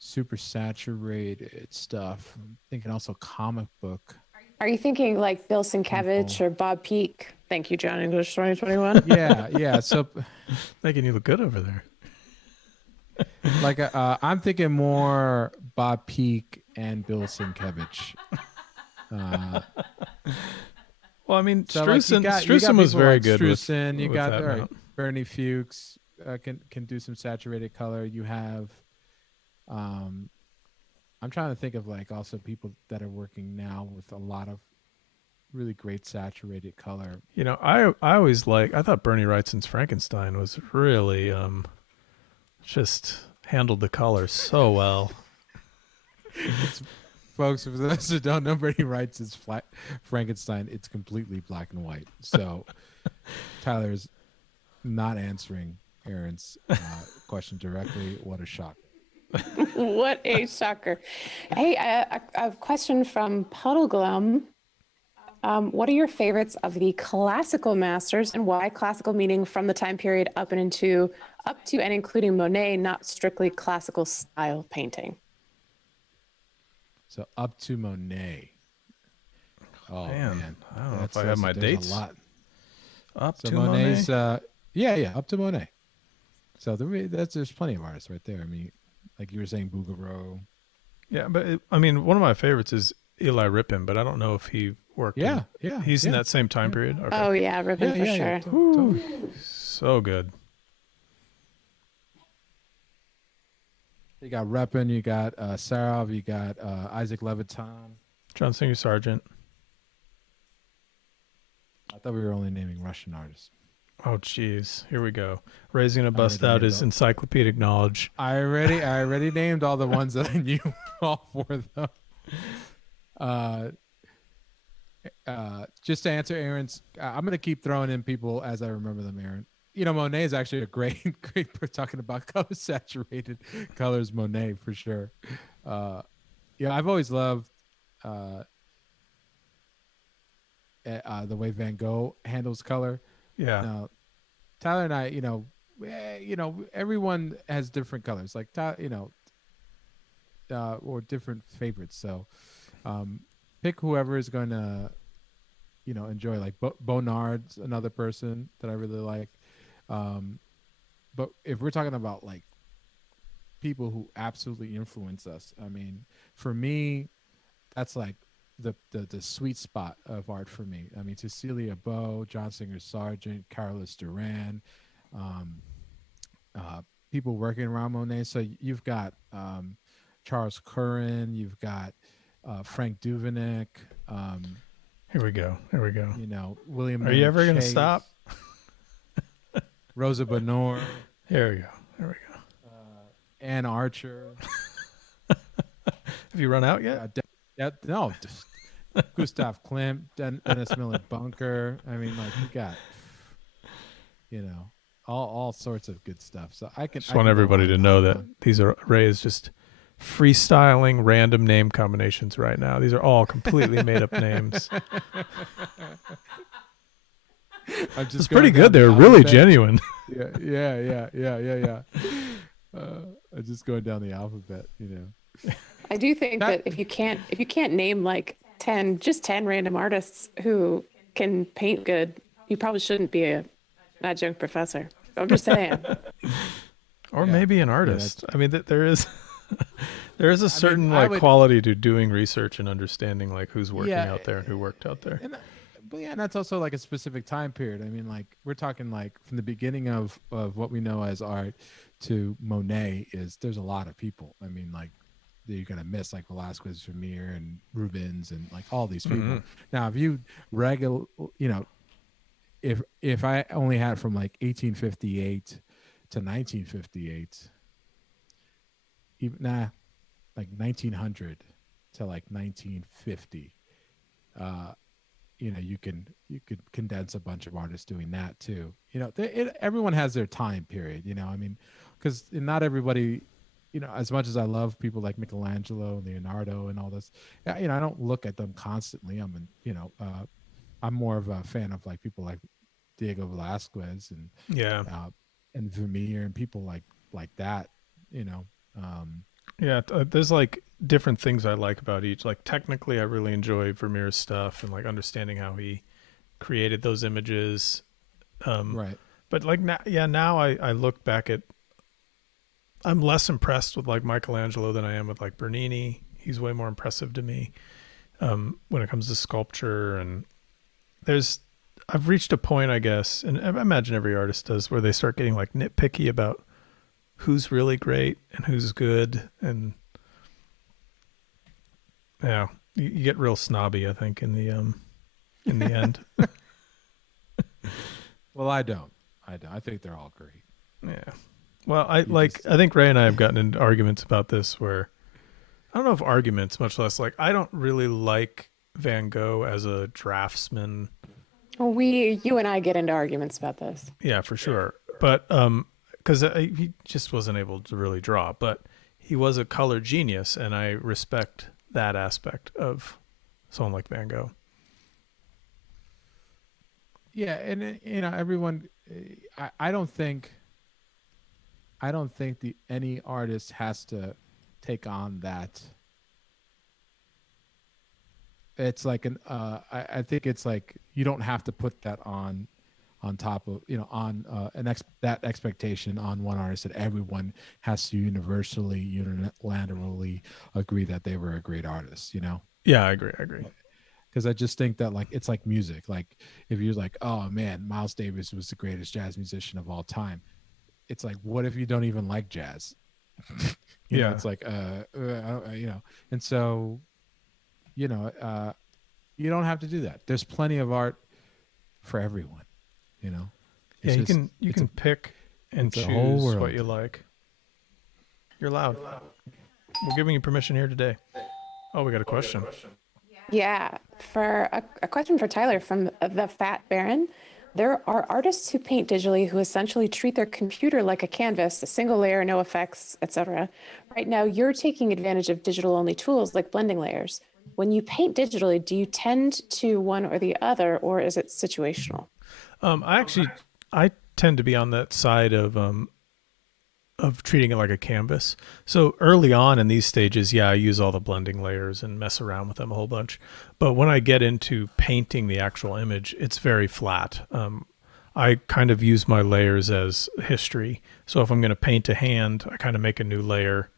super saturated stuff. I'm thinking also comic book. Are you thinking like Bill Sienkiewicz or Bob Peak? Thank you, John English 2021. Yeah. So, Making you look good over there. like, I'm thinking more Bob Peak and Bill Sienkiewicz. Well, I mean, So, like, Struzan was very good Struzan, you with got that all right, mount. Bernie Fuchs can do some saturated color. You have, I'm trying to think of like also people that are working now with a lot of really great saturated color. I always I thought Bernie Wrightson's Frankenstein was really just handled the color so well. Folks, for those who don't know, Bernie Wrightson's Frankenstein, it's completely black and white. So Tyler's not answering Aaron's question directly. What a shock. What a shocker. Hey, a question from Puddleglum. What are your favorites of the classical masters, and why classical meaning from the time period up and including Monet, not strictly classical style painting? So up to Monet. Oh man, I don't know if I have my there's dates. a lot. Up So to Monet's, Monet. yeah, up to Monet. So there's plenty of artists right there. I mean, like you were saying, Bouguereau. Yeah, but I mean, one of my favorites is Eli Rippin, but I don't know if he worked. Yeah, He's in yeah. that same time period. Okay. Oh yeah, Ribbon for sure. Totally. So good. You got Repin, you got Sarov, you got Isaac Levitan. John Singer Sargent. I thought we were only naming Russian artists. Oh, geez. Here we go. Ray's going to bust already out named his them. encyclopedic knowledge. I already named all the ones that I knew, all four of them. Just to answer Aaron's, I'm going to keep throwing in people as I remember them, Aaron. You know, Monet is actually a great for talking about color saturated colors. Monet for sure. I've always loved the way Van Gogh handles color. Yeah. Now, Tyler and I, everyone has different colors, like or different favorites. So, pick whoever is going to, enjoy. Like Bonnard's another person that I really like. But if we're talking about like people who absolutely influence us, I mean, for me, that's like the sweet spot of art for me. I mean, Cecilia Beau, John Singer Sargent, Carlos Duran, people working around Monet. So you've got Charles Curran, you've got Frank Duveneck. Here we go. William. Are you ever going to Chase, stop? Rosa Bonheur. Here we go. Anne Archer. Have you run out yet? No. Gustav Klimt, Dennis Miller Bunker. I mean, like you got, all sorts of good stuff. So I Just want everybody to know that Ray is just freestyling random name combinations right now. These are all completely made up names. It's pretty good. They're really genuine. Yeah. I'm just going down the alphabet, I do think that if you can't name like 10 random artists who can paint good, you probably shouldn't be an adjunct professor. I'm just saying. Or maybe an artist. I mean, there is a certain quality to doing research and understanding like who's working out there and who worked out there. And that's also like a specific time period. I mean, like we're talking like from the beginning of what we know as art to Monet there's a lot of people. I mean, like that you're gonna miss, like Velasquez, Vermeer, and Rubens, and like all these people. Mm-hmm. Now, if you if I only had from like 1858 to 1958, like 1900 to like 1950, you could condense a bunch of artists doing that too. Everyone has their time period. I mean, because not everybody. As much as I love people like Michelangelo, Leonardo, and all this, I don't look at them constantly. I'm more of a fan of like people like Diego Velasquez and Vermeer and people like that. There's like different things I like about each. Like technically, I really enjoy Vermeer's stuff and like understanding how he created those images. Right. But like now I look back at. I'm less impressed with like Michelangelo than I am with like Bernini. He's way more impressive to me when it comes to sculpture. And I've reached a point, I guess, and I imagine every artist does, where they start getting like nitpicky about who's really great and who's good. And yeah, you get real snobby, I think, in the end. Well, I don't. I think they're all great. Yeah. Well, I think Ray and I have gotten into arguments about this where I don't know if arguments, much less like I don't really like Van Gogh as a draftsman. Well, you and I get into arguments about this. Yeah, for sure. But because he just wasn't able to really draw, but he was a color genius, and I respect that aspect of someone like Van Gogh. Yeah, and everyone. I don't think. I don't think any artist has to take on that. It's like I think it's like you don't have to put that on top of on that expectation on one artist that everyone has to unilaterally agree that they were a great artist. Yeah, I agree. Because I just think that like it's like music. Like if you're like, oh man, Miles Davis was the greatest jazz musician of all time. It's like, what if you don't even like jazz? It's like and so you don't have to do that. There's plenty of art for everyone. Yeah, It's you can pick and it's a whole choose what world. you like. You're loud. We're giving you permission here today. Oh, we got a question. Yeah, for a question for Tyler from the Fat Baron. There are artists who paint digitally who essentially treat their computer like a canvas, a single layer, no effects, etc. Right now, you're taking advantage of digital-only tools like blending layers. When you paint digitally, do you tend to one or the other, or is it situational? I tend to be on that side of treating it like a canvas. So early on in these stages, yeah, I use all the blending layers and mess around with them a whole bunch. But when I get into painting the actual image, it's very flat. I kind of use my layers as history. So if I'm going to paint a hand, I kind of make a new layer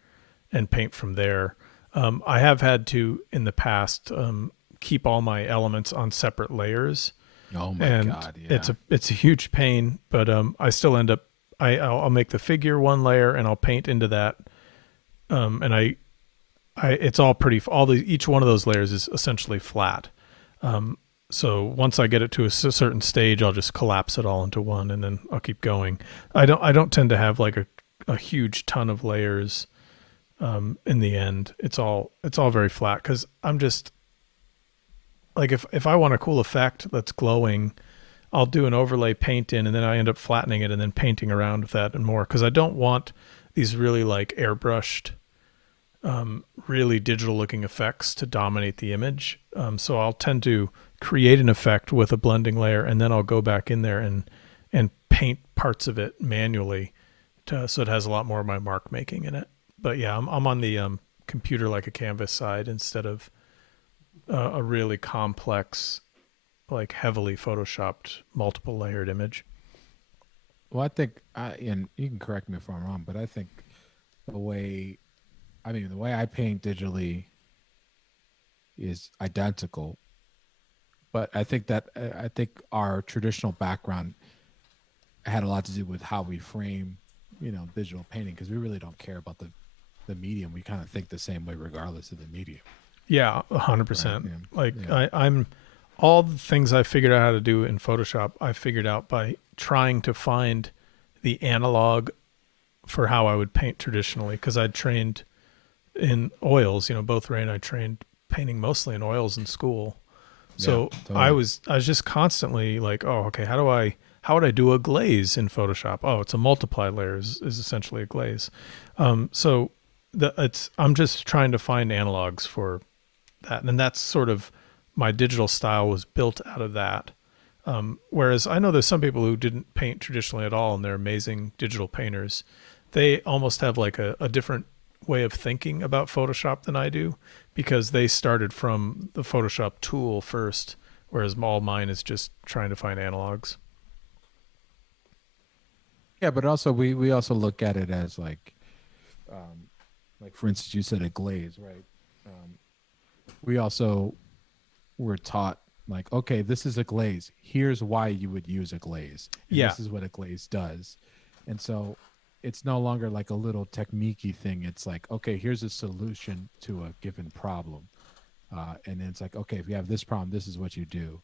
and paint from there. I have had to in the past keep all my elements on separate layers, Oh my and God, yeah. it's a huge pain. But I still end up I'll make the figure one layer and I'll paint into that. And it's all pretty each one of those layers is essentially flat. So once I get it to a certain stage, I'll just collapse it all into one, and then I'll keep going. I don't tend to have like a huge ton of layers. In the end, it's all very flat because I'm just like if I want a cool effect that's glowing, I'll do an overlay paint in, and then I end up flattening it and then painting around with that and more because I don't want these really like airbrushed, really digital looking effects to dominate the image. So I'll tend to create an effect with a blending layer, and then I'll go back in there and paint parts of it manually so it has a lot more of my mark making in it. But yeah, I'm on the computer like a canvas side instead of a really complex, like heavily photoshopped, multiple layered image. Well, I think, and you can correct me if I'm wrong, but I think the way I paint digitally is identical. But I think our traditional background had a lot to do with how we frame, digital painting, because we really don't care about the medium. We kind of think the same way regardless of the medium. Yeah, 100%. Right, yeah, Like yeah. I'm all the things I figured out how to do in Photoshop, I figured out by trying to find the analog for how I would paint traditionally because I'd trained in oils. Both Ray and I trained painting mostly in oils in school. So Yeah, totally. I was just constantly like, oh, okay, how would I do a glaze in Photoshop? Oh, it's a multiply layer is essentially a glaze. So I'm just trying to find analogs for that, and that's sort of my digital style was built out of that. Whereas I know there's some people who didn't paint traditionally at all, and they're amazing digital painters. They almost have like a different way of thinking about Photoshop than I do because they started from the Photoshop tool first, whereas all mine is just trying to find analogs. Yeah, but also we also look at it as like for instance, you said a glaze, right? We also were taught like, okay, this is a glaze. Here's why you would use a glaze, and Yeah. this is what a glaze does. And so it's no longer like a little technique-y thing. It's like, okay, here's a solution to a given problem. And then it's like, okay, if you have this problem, this is what you do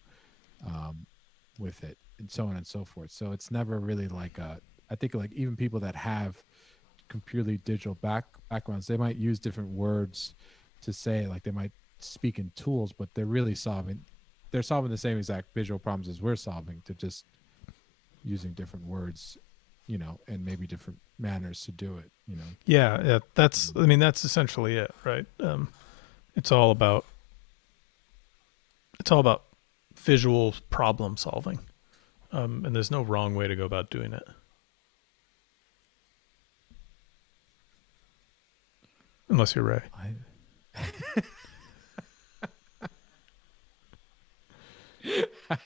with it, and so on and so forth. So it's never really like I think like even people that have purely digital backgrounds, they might use different words to say, like they might speak in tools, but they're solving the same exact visual problems as we're solving, to just using different words, and maybe different manners to do it. Yeah, that's, I mean, that's essentially it, right? It's all about visual problem solving, and there's no wrong way to go about doing it, unless you're Ray.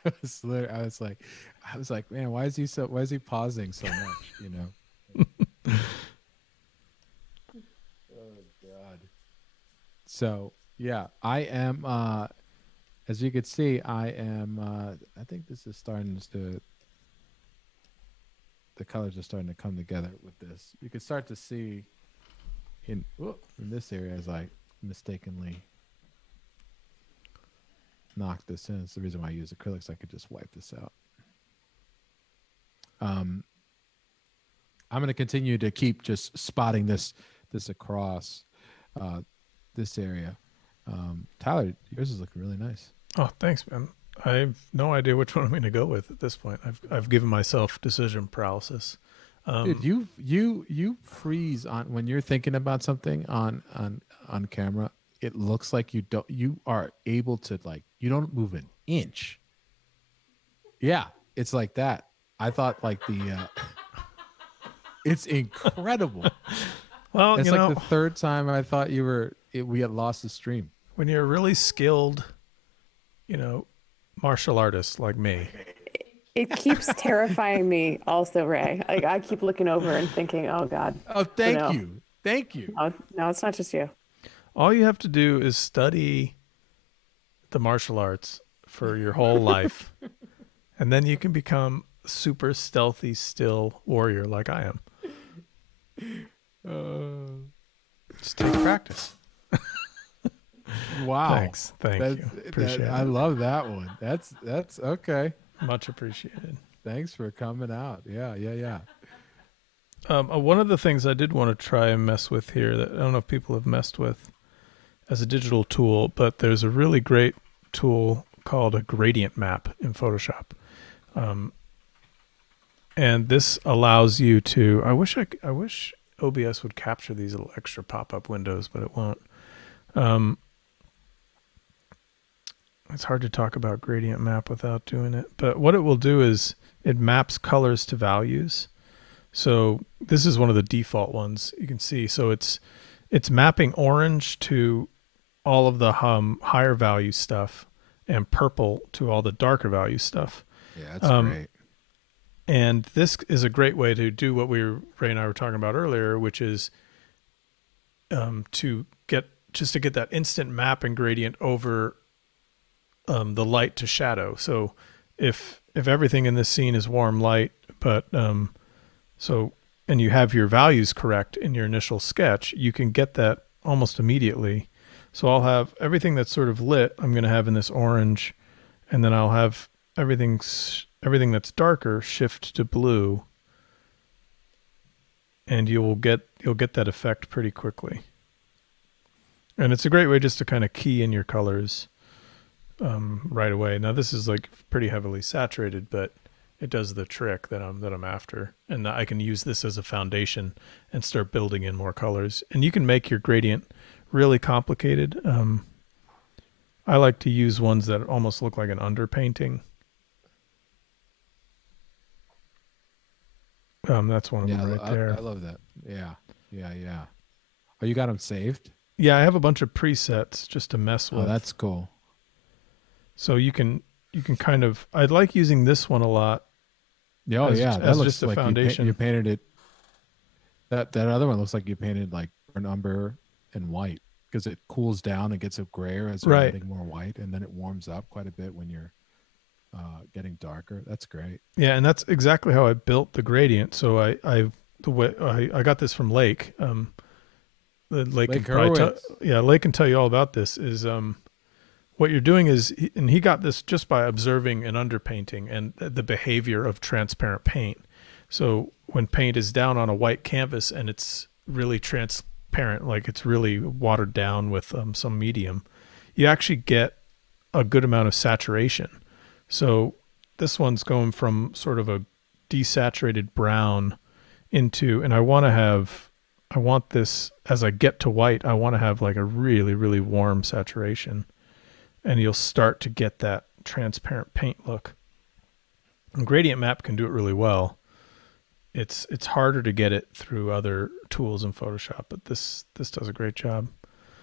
I was like, man, why is he pausing so much? Oh God. So yeah, I am. As you can see, I am. I think this is starting to. The colors are starting to come together with this. You can start to see in this area as I mistakenly knocked this in. It's the reason why I use acrylics. I could just wipe this out. I'm going to continue to keep just spotting this across this area. Tyler, yours is looking really nice. Oh, thanks, man. I have no idea which one I'm going to go with at this point. I've given myself decision paralysis. Dude, you freeze on when you're thinking about something on camera. It looks like you are able to, like, you don't move an inch. Yeah, it's like that. I thought like it's incredible. Well, it's like the third time I thought we had lost the stream. When you're a really skilled, martial artist like me. It keeps terrifying me also, Ray. Like, I keep looking over and thinking, oh God. Oh, thank you. Thank you. No, it's not just you. All you have to do is study the martial arts for your whole life. And then you can become super stealthy, still warrior like I am. Just take practice. Wow. Thanks. Thank you. Appreciate it. I love that one. That's okay. Much appreciated. Thanks for coming out. Yeah. One of the things I did want to try and mess with here that I don't know if people have messed with as a digital tool, but there's a really great tool called a gradient map in Photoshop. And this allows you to, I wish OBS would capture these little extra pop-up windows, but it won't. It's hard to talk about gradient map without doing it. But what it will do is it maps colors to values. So this is one of the default ones you can see. So it's mapping orange to all of the higher value stuff and purple to all the darker value stuff. Yeah, that's great. And this is a great way to do what Ray and I were talking about earlier, which is to get that instant map and gradient over the light to shadow. So if everything in this scene is warm light, but and you have your values correct in your initial sketch, you can get that almost immediately. So I'll have everything that's sort of lit, I'm going to have in this orange, and then I'll have everything that's darker shift to blue, and you'll get that effect pretty quickly. And it's a great way just to kind of key in your colors right away. Now this is like pretty heavily saturated, but it does the trick that I'm after, and I can use this as a foundation and start building in more colors. And you can make your gradient really complicated. I like to use ones that almost look like an underpainting. That's one of them right there. I love that. Yeah. Oh, you got them saved? Yeah, I have a bunch of presets just to mess with. Oh, that's cool. So you can kind of, I like using this one a lot. Yeah, that looks just a foundation. You painted it. That other one looks like you painted like an umber and white, because it cools down and gets a grayer as you're adding more white, and then it warms up quite a bit when you're getting darker. That's great. Yeah, and that's exactly how I built the gradient. So I got this from Lake. Lake can tell you all about this. Is what you're doing is, and he got this just by observing an underpainting and the behavior of transparent paint. So when paint is down on a white canvas and it's really transparent, like it's really watered down with some medium, you actually get a good amount of saturation. So this one's going from sort of a desaturated brown into, and I want this, as I get to white, I want to have like a really, really warm saturation, and you'll start to get that transparent paint look. And gradient map can do it really well. It's harder to get it through other tools in Photoshop, but this does a great job.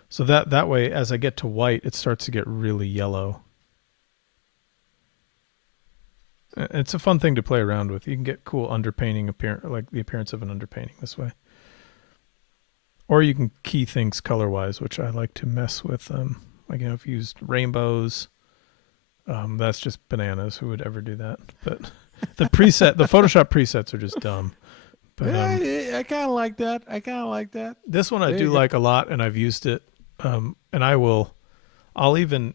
So that way, as I get to white, it starts to get really yellow. It's a fun thing to play around with. You can get cool underpainting like the appearance of an underpainting this way. Or you can key things color-wise, which I like to mess with. Like, if you used rainbows, that's just bananas. Who would ever do that? But the Photoshop presets are just dumb. But I kind of like that. this one I do like a lot, and I've used it. And I'll even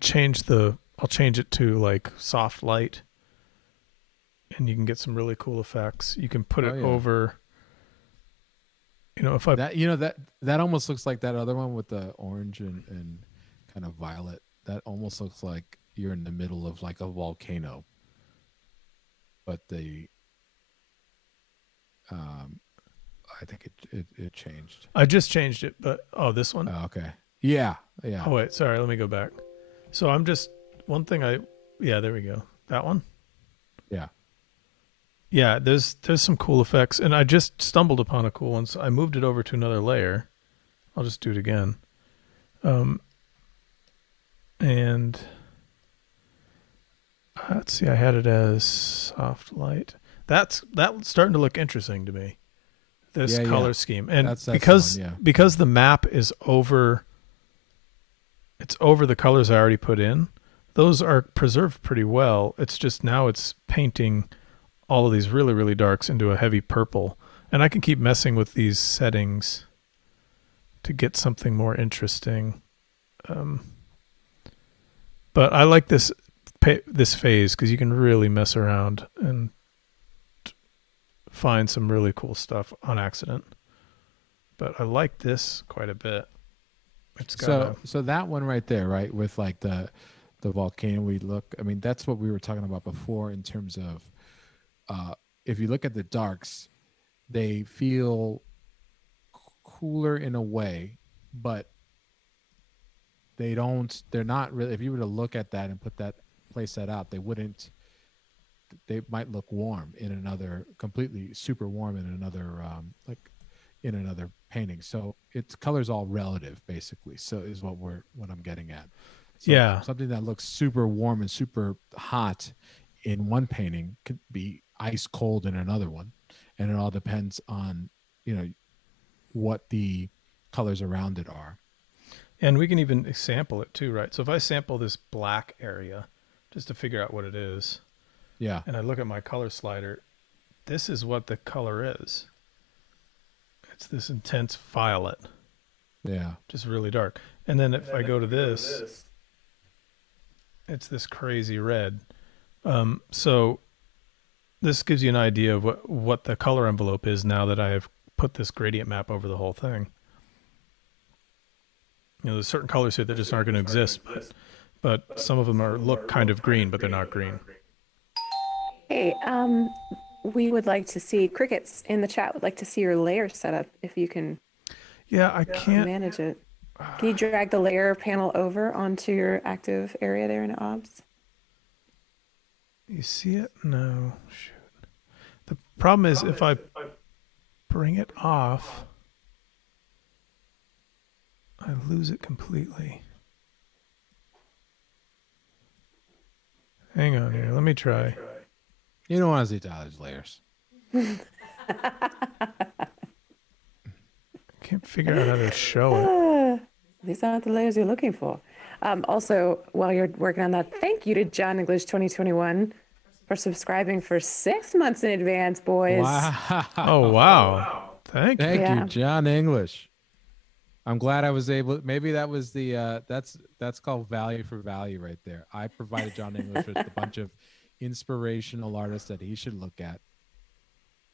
change I'll change it to like soft light, and you can get some really cool effects. You can put it over, if I that almost looks like that other one with the orange and kind of violet. That almost looks like you're in the middle of like a volcano. But I think it changed. I just changed it, but this one. Oh, okay. Yeah. Oh wait, sorry. Let me go back. So I'm just one thing. There we go. That one. Yeah. Yeah. There's some cool effects, and I just stumbled upon a cool one. So I moved it over to another layer. I'll just do it again. And let's see. I had it as soft light. That's starting to look interesting to me. This color scheme, and that's because the one, because the map is over. It's over the colors I already put in. Those are preserved pretty well. It's just now it's painting all of these really, really darks into a heavy purple. And I can keep messing with these settings to get something more interesting. But I like this phase because you can really mess around and find some really cool stuff on accident. But I like this quite a bit. It's got so that one right there, right, with like the volcano look. I mean, that's what we were talking about before in terms of if you look at the darks, they feel cooler in a way, but they're not really. If you were to look at that and place that out, they might look warm in another, completely super warm in another in another painting. So its color's all relative, basically. So is what I'm getting at. So something that looks super warm and super hot in one painting could be ice cold in another one, and it all depends on what the colors around it are. And we can even sample it too, right? So if I sample this black area just to figure out what it is, and I look at my color slider, this is what the color is. It's this intense violet. Yeah. Just really dark. And then if I go to this, it's this crazy red. So this gives you an idea of what the color envelope is now that I have put this gradient map over the whole thing. There's certain colors here that just aren't going to exist, but some of them look kind of green, but they're not green. Hey, we would like to see Crickets in the chat. Would like to see your layer setup if you can. Yeah, I can't manage it. Can you drag the layer panel over onto your active area there in OBS? You see it? No. Shoot. The problem is if I bring it off, I lose it completely. Hang on here. Let me try. You don't want to see Tyler's layers. Can't figure out how to show it. These aren't the layers you're looking for. Also, while you're working on that, thank you to John English 2021 for subscribing for 6 months in advance, boys. Wow. Oh, wow. Thank you. Thank you, John English. I'm glad I was able. Maybe that was the that's called value for value right there. I provided John English with a bunch of inspirational artists that he should look at.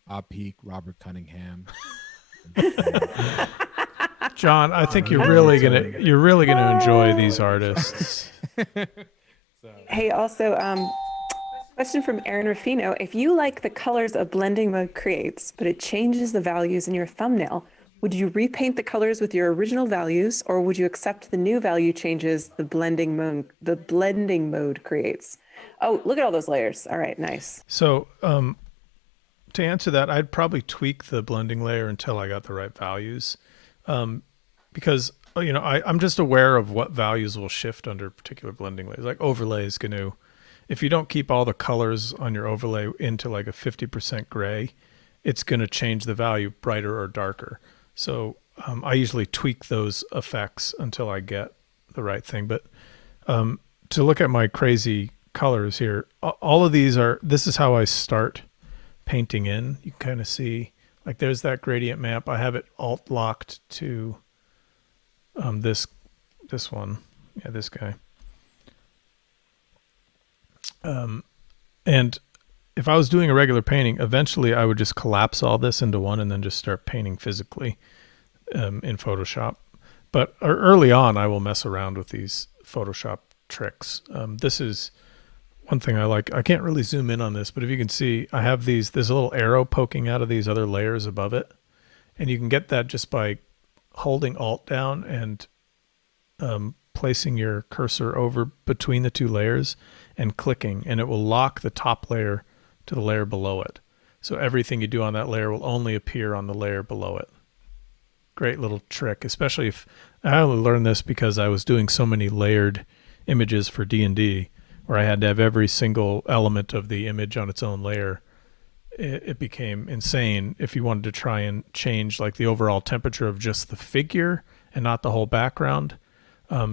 Bob Peak, Robert Cunningham. John, I think you're really gonna enjoy these artists. Hey, also, Question from Aaron Rufino. If you like the colors a blending mode creates, but it changes the values in your thumbnail, would you repaint the colors with your original values, or would you accept the new value changes the blending mode creates? Oh, look at all those layers. All right, nice. So to answer that, I'd probably tweak the blending layer until I got the right values, because I'm just aware of what values will shift under particular blending layers. Like overlay is going to, if you don't keep all the colors on your overlay into like a 50% gray, it's going to change the value brighter or darker. So I usually tweak those effects until I get the right thing. But to look at my crazy colors here, all of these this is how I start painting in. You kind of see, like there's that gradient map. I have it alt locked to this one. Yeah, this guy. And if I was doing a regular painting, eventually I would just collapse all this into one and then just start painting physically in Photoshop. But early on, I will mess around with these Photoshop tricks. This is one thing I like. I can't really zoom in on this, but if you can see, I have there's a little arrow poking out of these other layers above it. And you can get that just by holding Alt down and placing your cursor over between the two layers and clicking, and it will lock the top layer to the layer below it. So everything you do on that layer will only appear on the layer below it. Great little trick, especially if I only learned this because I was doing so many layered images for D&D where I had to have every single element of the image on its own layer. It became insane if you wanted to try and change like the overall temperature of just the figure and not the whole background.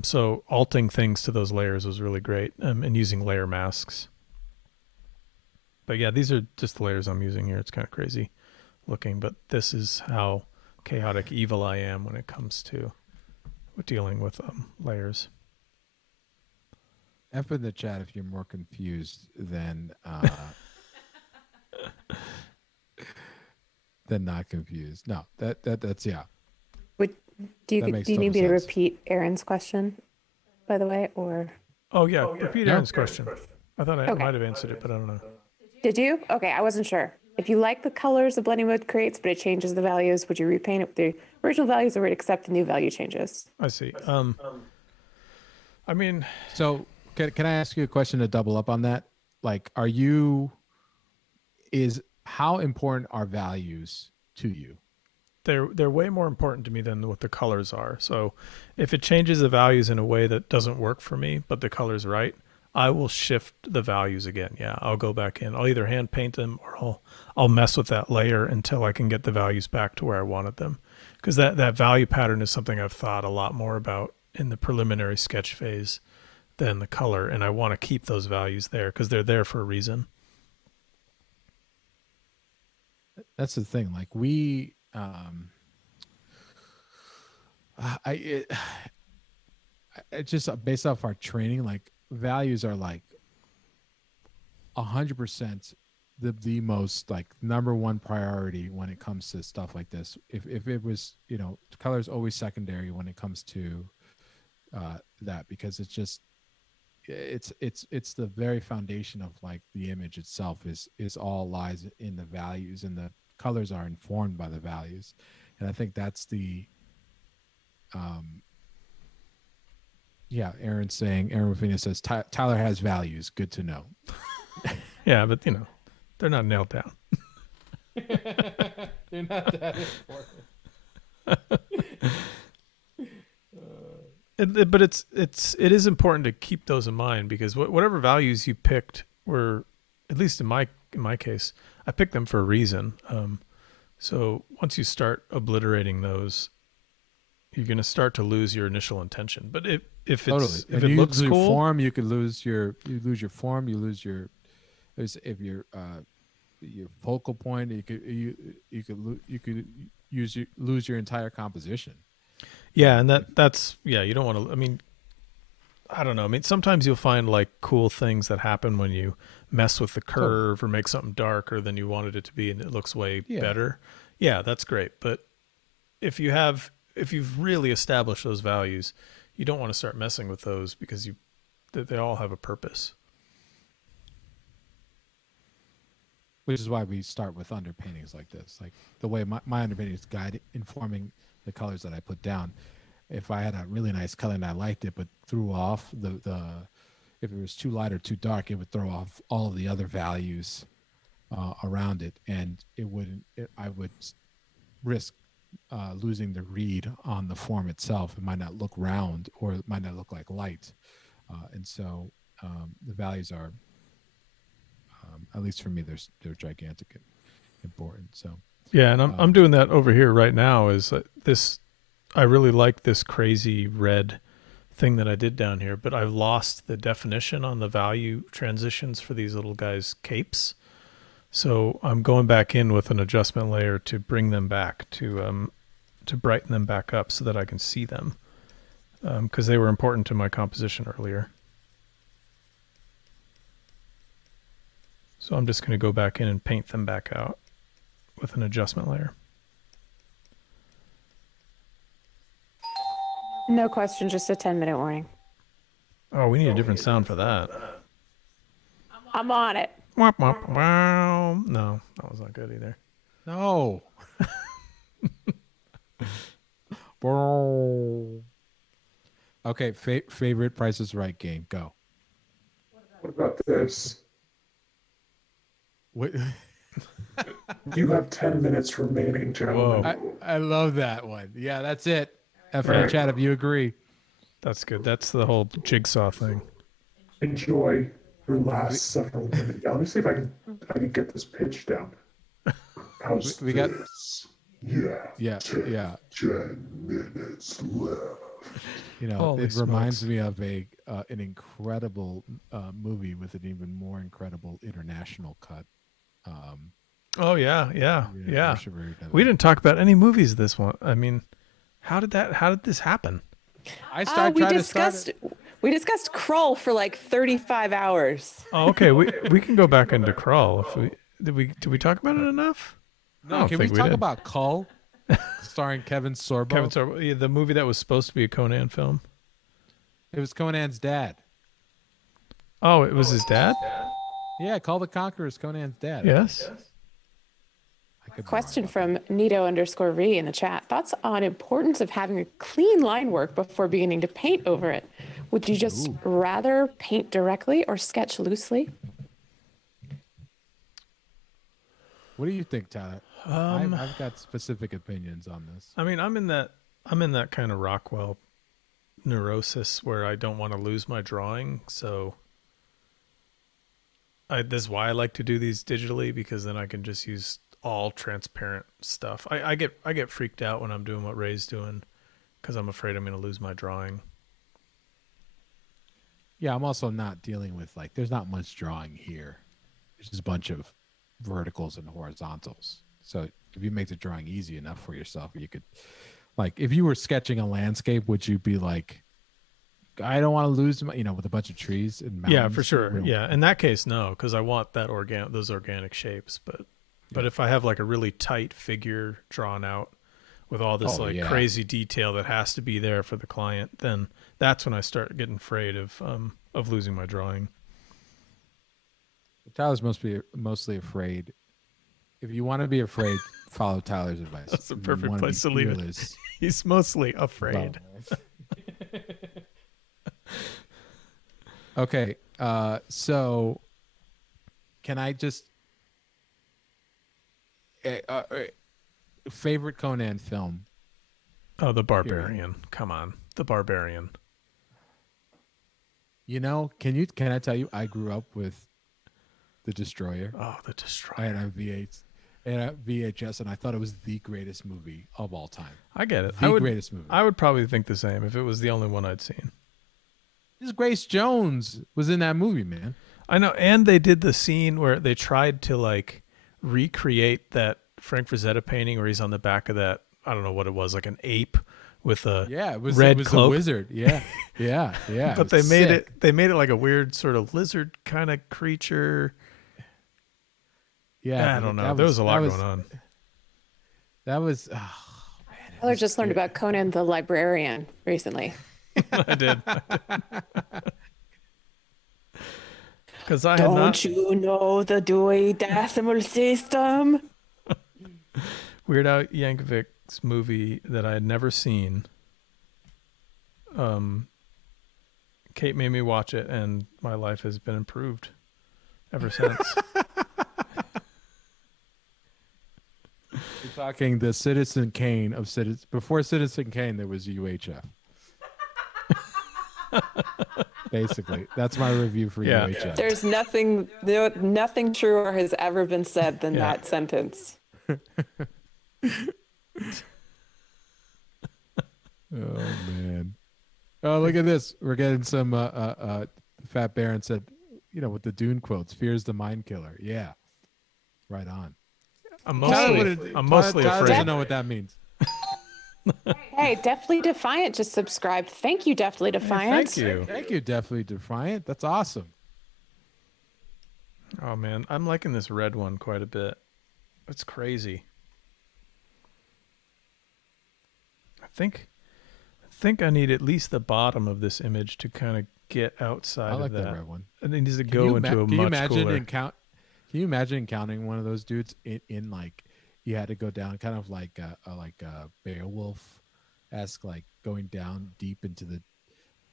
So alting things to those layers was really great, and using layer masks. But yeah, these are just the layers I'm using here. It's kind of crazy looking, but this is how chaotic evil I am when it comes to dealing with layers. F in the chat if you're more confused than than not confused. No, that's yeah. Do That you makes need me to total sense. repeat Aaron's question, by the way, or Oh yeah, repeat Aaron's question. I thought I Okay. might have answered it, but I don't know. did you? Okay, I wasn't sure. If you like the colors the blending mode creates, but it changes the values, would you repaint it with the original values, or would you accept the new value changes? I see. I mean, So can I ask you a question to double up on that? Like, how important are values to you? they're way more important to me than what the colors are. So if it changes the values in a way that doesn't work for me, but the color's right, I will shift the values again. Yeah, I'll go back in. I'll either hand paint them or I'll mess with that layer until I can get the values back to where I wanted them. Because that value pattern is something I've thought a lot more about in the preliminary sketch phase than the color, and I want to keep those values there because they're there for a reason. That's the thing. Like it just based off our training, like values are like 100% the most like number one priority when it comes to stuff like this. If it was, color is always secondary when it comes to that, because it's just it's the very foundation of like the image itself is all lies in the values, and the colors are informed by the values. And I think that's the Aaron Rufino says Tyler has values, good to know. Yeah, but they're not nailed down. They're not that important. But it is important to keep those in mind, because whatever values you picked were, at least in my case, I picked them for a reason. So once you start obliterating those, you're going to start to lose your initial intention. But if it looks your cool, form, you could lose your form, you lose your focal point, you could lose your entire composition. yeah, and that's you don't want to. I mean, I don't know. I mean, sometimes you'll find like cool things that happen when you mess with the curve or make something darker than you wanted it to be, and it looks way better. Yeah, that's great. But if you've really established those values, you don't want to start messing with those, because they all have a purpose. which is why we start with underpaintings like this. Like the way my underpaintings guide informing the colors that I put down. If I had a really nice color and I liked it, but threw off the if it was too light or too dark, it would throw off all of the other values around it, and it wouldn't. I would risk losing the read on the form itself. It might not look round, or it might not look like light, and so the values are, at least for me, they're gigantic and important. So Yeah, and I'm doing that over here right now. Is this? I really like this crazy red thing that I did down here, but I've lost the definition on the value transitions for these little guys' capes. So I'm going back in with an adjustment layer to bring them back to brighten them back up so that I can see them, because they were important to my composition earlier. So I'm just going to go back in and paint them back out with an adjustment layer. No question, just a 10-minute warning. Oh, we need a different sound for that. I'm on it. Womp, womp, wow. No, that was not good either. no. Okay, favorite Price is Right game. Go. What about this? What? You have 10 minutes remaining, gentlemen. I love that one. Yeah, that's it. F Right. chat if you agree. That's good. That's the whole jigsaw thing. Enjoy your last several minutes. Yeah, let me see if I can get this pitch down. How's We got- this? Yeah. Yeah, 10 minutes left. You know, Holy it reminds smokes. me of an incredible movie with an even more incredible international cut. Oh yeah. Russia Road. We didn't talk about any movies this one. I mean, how did this happen? I started we trying discussed we discussed Krull for like 35 hours. Oh, okay. We can go back into Crawl if did we talk about it enough? I No, don't can we think we talk did. about Cull, starring Kevin Sorbo? Kevin Sorbo, yeah, the movie that was supposed to be a Conan film. It was Conan's dad. Oh, it was his dad? Yeah, Call the Conqueror's Conan's dad. Yes. I could be Question wrong from Nito_V in the chat. Thoughts on importance of having a clean line work before beginning to paint over it? Would you just rather paint directly or sketch loosely? What do you think, Tyler? I've got specific opinions on this. I mean, I'm in that kind of Rockwell neurosis where I don't want to lose my drawing, so this is why I like to do these digitally, because then I can just use all transparent stuff. I get freaked out when I'm doing what Ray's doing because I'm afraid I'm going to lose my drawing. Yeah, I'm also not dealing with there's not much drawing here. There's just a bunch of verticals and horizontals. So if you make the drawing easy enough for yourself, you could, if you were sketching a landscape, would you be like, I don't want to lose my, with a bunch of trees and mountains? Yeah, for sure. Yeah, in that case, no, because I want those organic shapes. But if I have like a really tight figure drawn out with all this crazy detail that has to be there for the client, then that's when I start getting afraid of losing my drawing. Tyler's mostly afraid. If you want to be afraid, follow Tyler's advice. That's the If you perfect wanna place be to leave it. fearless, He's mostly afraid. Okay, so can I just favorite Conan film? Oh, the Barbarian. Come on. The Barbarian. Can I tell you, I grew up with The Destroyer. Oh, the I Destroyer. had a VHS, and I thought it was the greatest movie of all time. I get it. The greatest movie. I would probably think the same if it was the only one I'd seen. This Grace Jones was in that movie, man. I know, and they did the scene where they tried to recreate that Frank Frazetta painting where he's on the back of that, I don't know what it was, like an ape with a it was red a cloak. wizard. Yeah. But they made it like a weird sort of lizard kind of creature. Yeah, I don't know. There was a lot going on. That was. Tyler just learned about Conan the Librarian recently. I did. because I had Don't not you know the Dewey Decimal System? Weird Al Yankovic's movie that I had never seen. Kate made me watch it, and my life has been improved ever since. You're talking the Citizen Kane of Citizen. Before Citizen Kane, there was UHF. Basically, that's my review for Yeah. UHF. There's nothing truer has ever been said than Yeah. that sentence. Oh man. Oh, look at this. We're getting some Fat Baron said, with the Dune quotes, fear's the mind killer. Yeah. Right on. I'm Tyler mostly Tyler afraid. doesn't know what that means. Hey, Deftly Defiant just subscribed. Thank you, Deftly Defiant. Thank you. Thank you, Definitely Defiant. That's awesome. Oh man, I'm liking this red one quite a bit. It's crazy. I think I need at least the bottom of this image to kind of get outside I like of that. that red one. It needs to go into a Can you much imagine cooler. Can you imagine counting one of those dudes in like you had to go down kind of like a Beowulf esque, like going down deep into the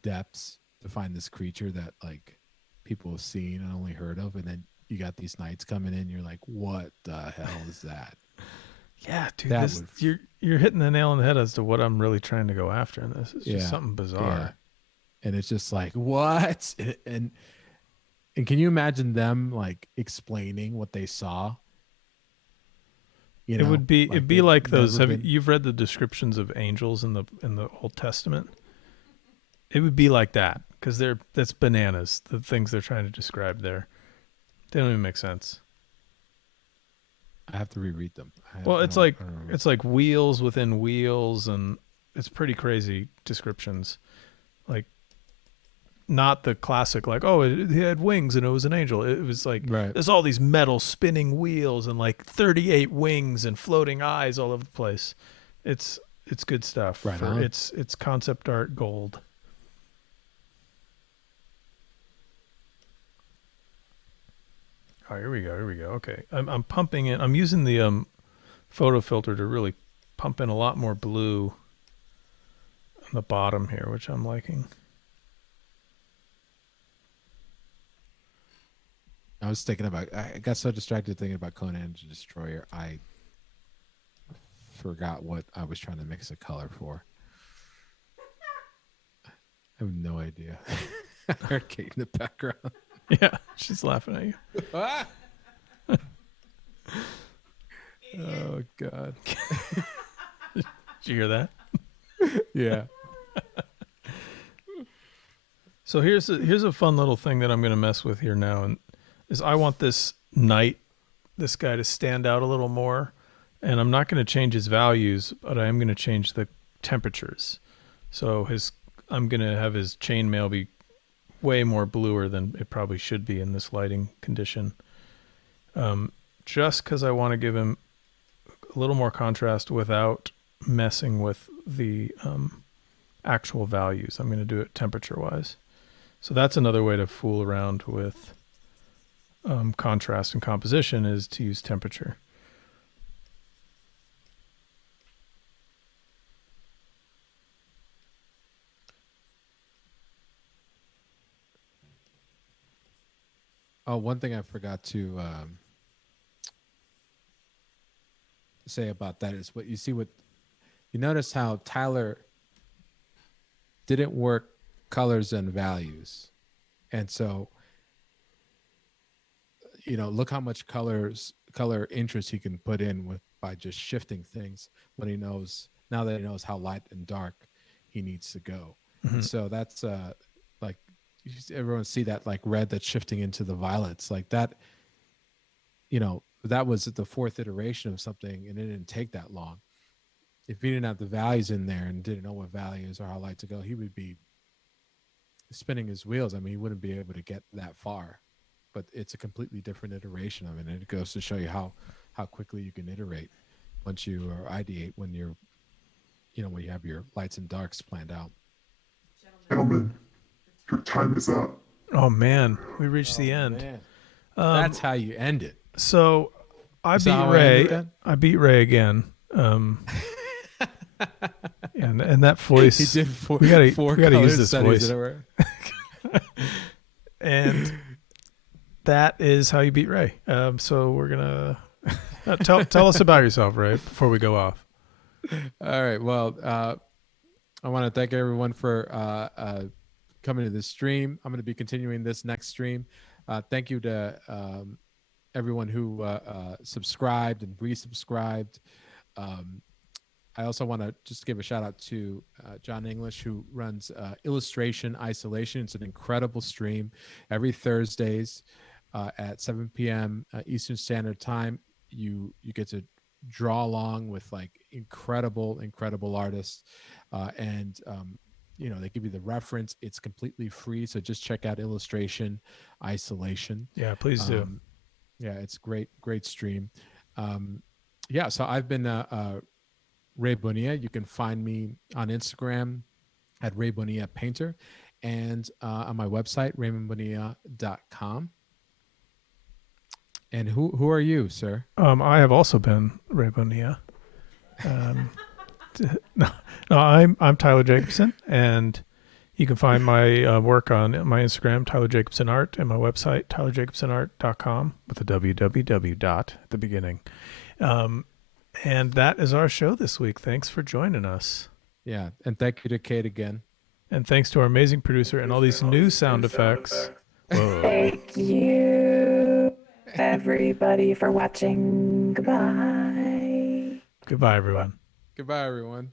depths to find this creature that like people have seen and only heard of, and then you got these knights coming in. You're like, what the hell is that? Yeah, dude, That you're hitting the nail on the head as to what I'm really trying to go after in this. It's just something bizarre. Yeah. And it's just like, what? And can you imagine them like explaining what they saw? It'd be like those. You've read the descriptions of angels in the Old Testament? It would be like that, because that's bananas. The things they're trying to describe there, they don't even make sense. I have to reread them. It's like wheels within wheels, and it's pretty crazy descriptions. Like, not the classic like, oh, it had wings and it was an angel. It was like, there's all these metal spinning wheels and like 38 wings and floating eyes all over the place. It's good stuff. Right on. It's concept art gold. Oh, here we go. Okay, I'm pumping in. I'm using the photo filter to really pump in a lot more blue on the bottom here, which I'm liking. I was thinking about. I got so distracted thinking about Conan the Destroyer, I forgot what I was trying to mix a color for. I have no idea. I heard Kate in the background. Yeah, she's laughing at you. Oh God. Did you hear that? Yeah. So here's a fun little thing that I'm going to mess with here now, and is I want this knight, this guy, to stand out a little more, and I'm not going to change his values, but I am going to change the temperatures. So I'm going to have his chainmail be way more bluer than it probably should be in this lighting condition. Just because I want to give him a little more contrast without messing with the actual values. I'm going to do it temperature wise. So that's another way to fool around with contrast and composition, is to use temperature. Oh, one thing I forgot to say about that is what you see with, you notice how Tyler didn't work colors and values. And so, look how much color interest he can put in by just shifting things now that he knows how light and dark he needs to go. Mm-hmm. And so that's like, everyone see that like red that's shifting into the violets like that. That was the fourth iteration of something, and it didn't take that long. If he didn't have the values in there and didn't know what values or how light to go, he would be spinning his wheels. I mean, he wouldn't be able to get that far. But it's a completely different iteration of it, and it goes to show you how quickly you can iterate once you ideate when you're, when you have your lights and darks planned out. Gentlemen, your time is up. Oh man, we reached the end. Man. Um, That's how you end it. so I Is that beat how I end it Ray. then? I beat Ray again. And that voice. He did four we gotta color use this studies voice. in a row. And that is how you beat Ray. So we're gonna tell us about yourself, Ray, before we go off. All right. Well, I want to thank everyone for coming to this stream. I'm going to be continuing this next stream. Thank you to everyone who subscribed and resubscribed. I also want to just give a shout out to John English, who runs Illustration Isolation. It's an incredible stream every Thursdays at 7 p.m. Eastern Standard Time. You get to draw along with like incredible artists, and they give you the reference. It's completely free, so just check out Illustration Isolation. Yeah, please do. Yeah, it's great stream. So I've been Ray Bonilla. You can find me on Instagram at Ray Bonilla Painter, and on my website, raymondbonilla.com. And who are you, sir? I have also been Ray Bonilla. I'm Tyler Jacobson, and you can find my work on my Instagram, Tyler Jacobson Art, and my website, tylerjacobsonart.com, with a www dot at the beginning. And that is our show this week. Thanks for joining us. Yeah, and thank you to Kate again. And thanks to our amazing producer and all these new sound effects. Whoa. Thank you, everybody, for watching. Goodbye. Goodbye, everyone. Goodbye, everyone.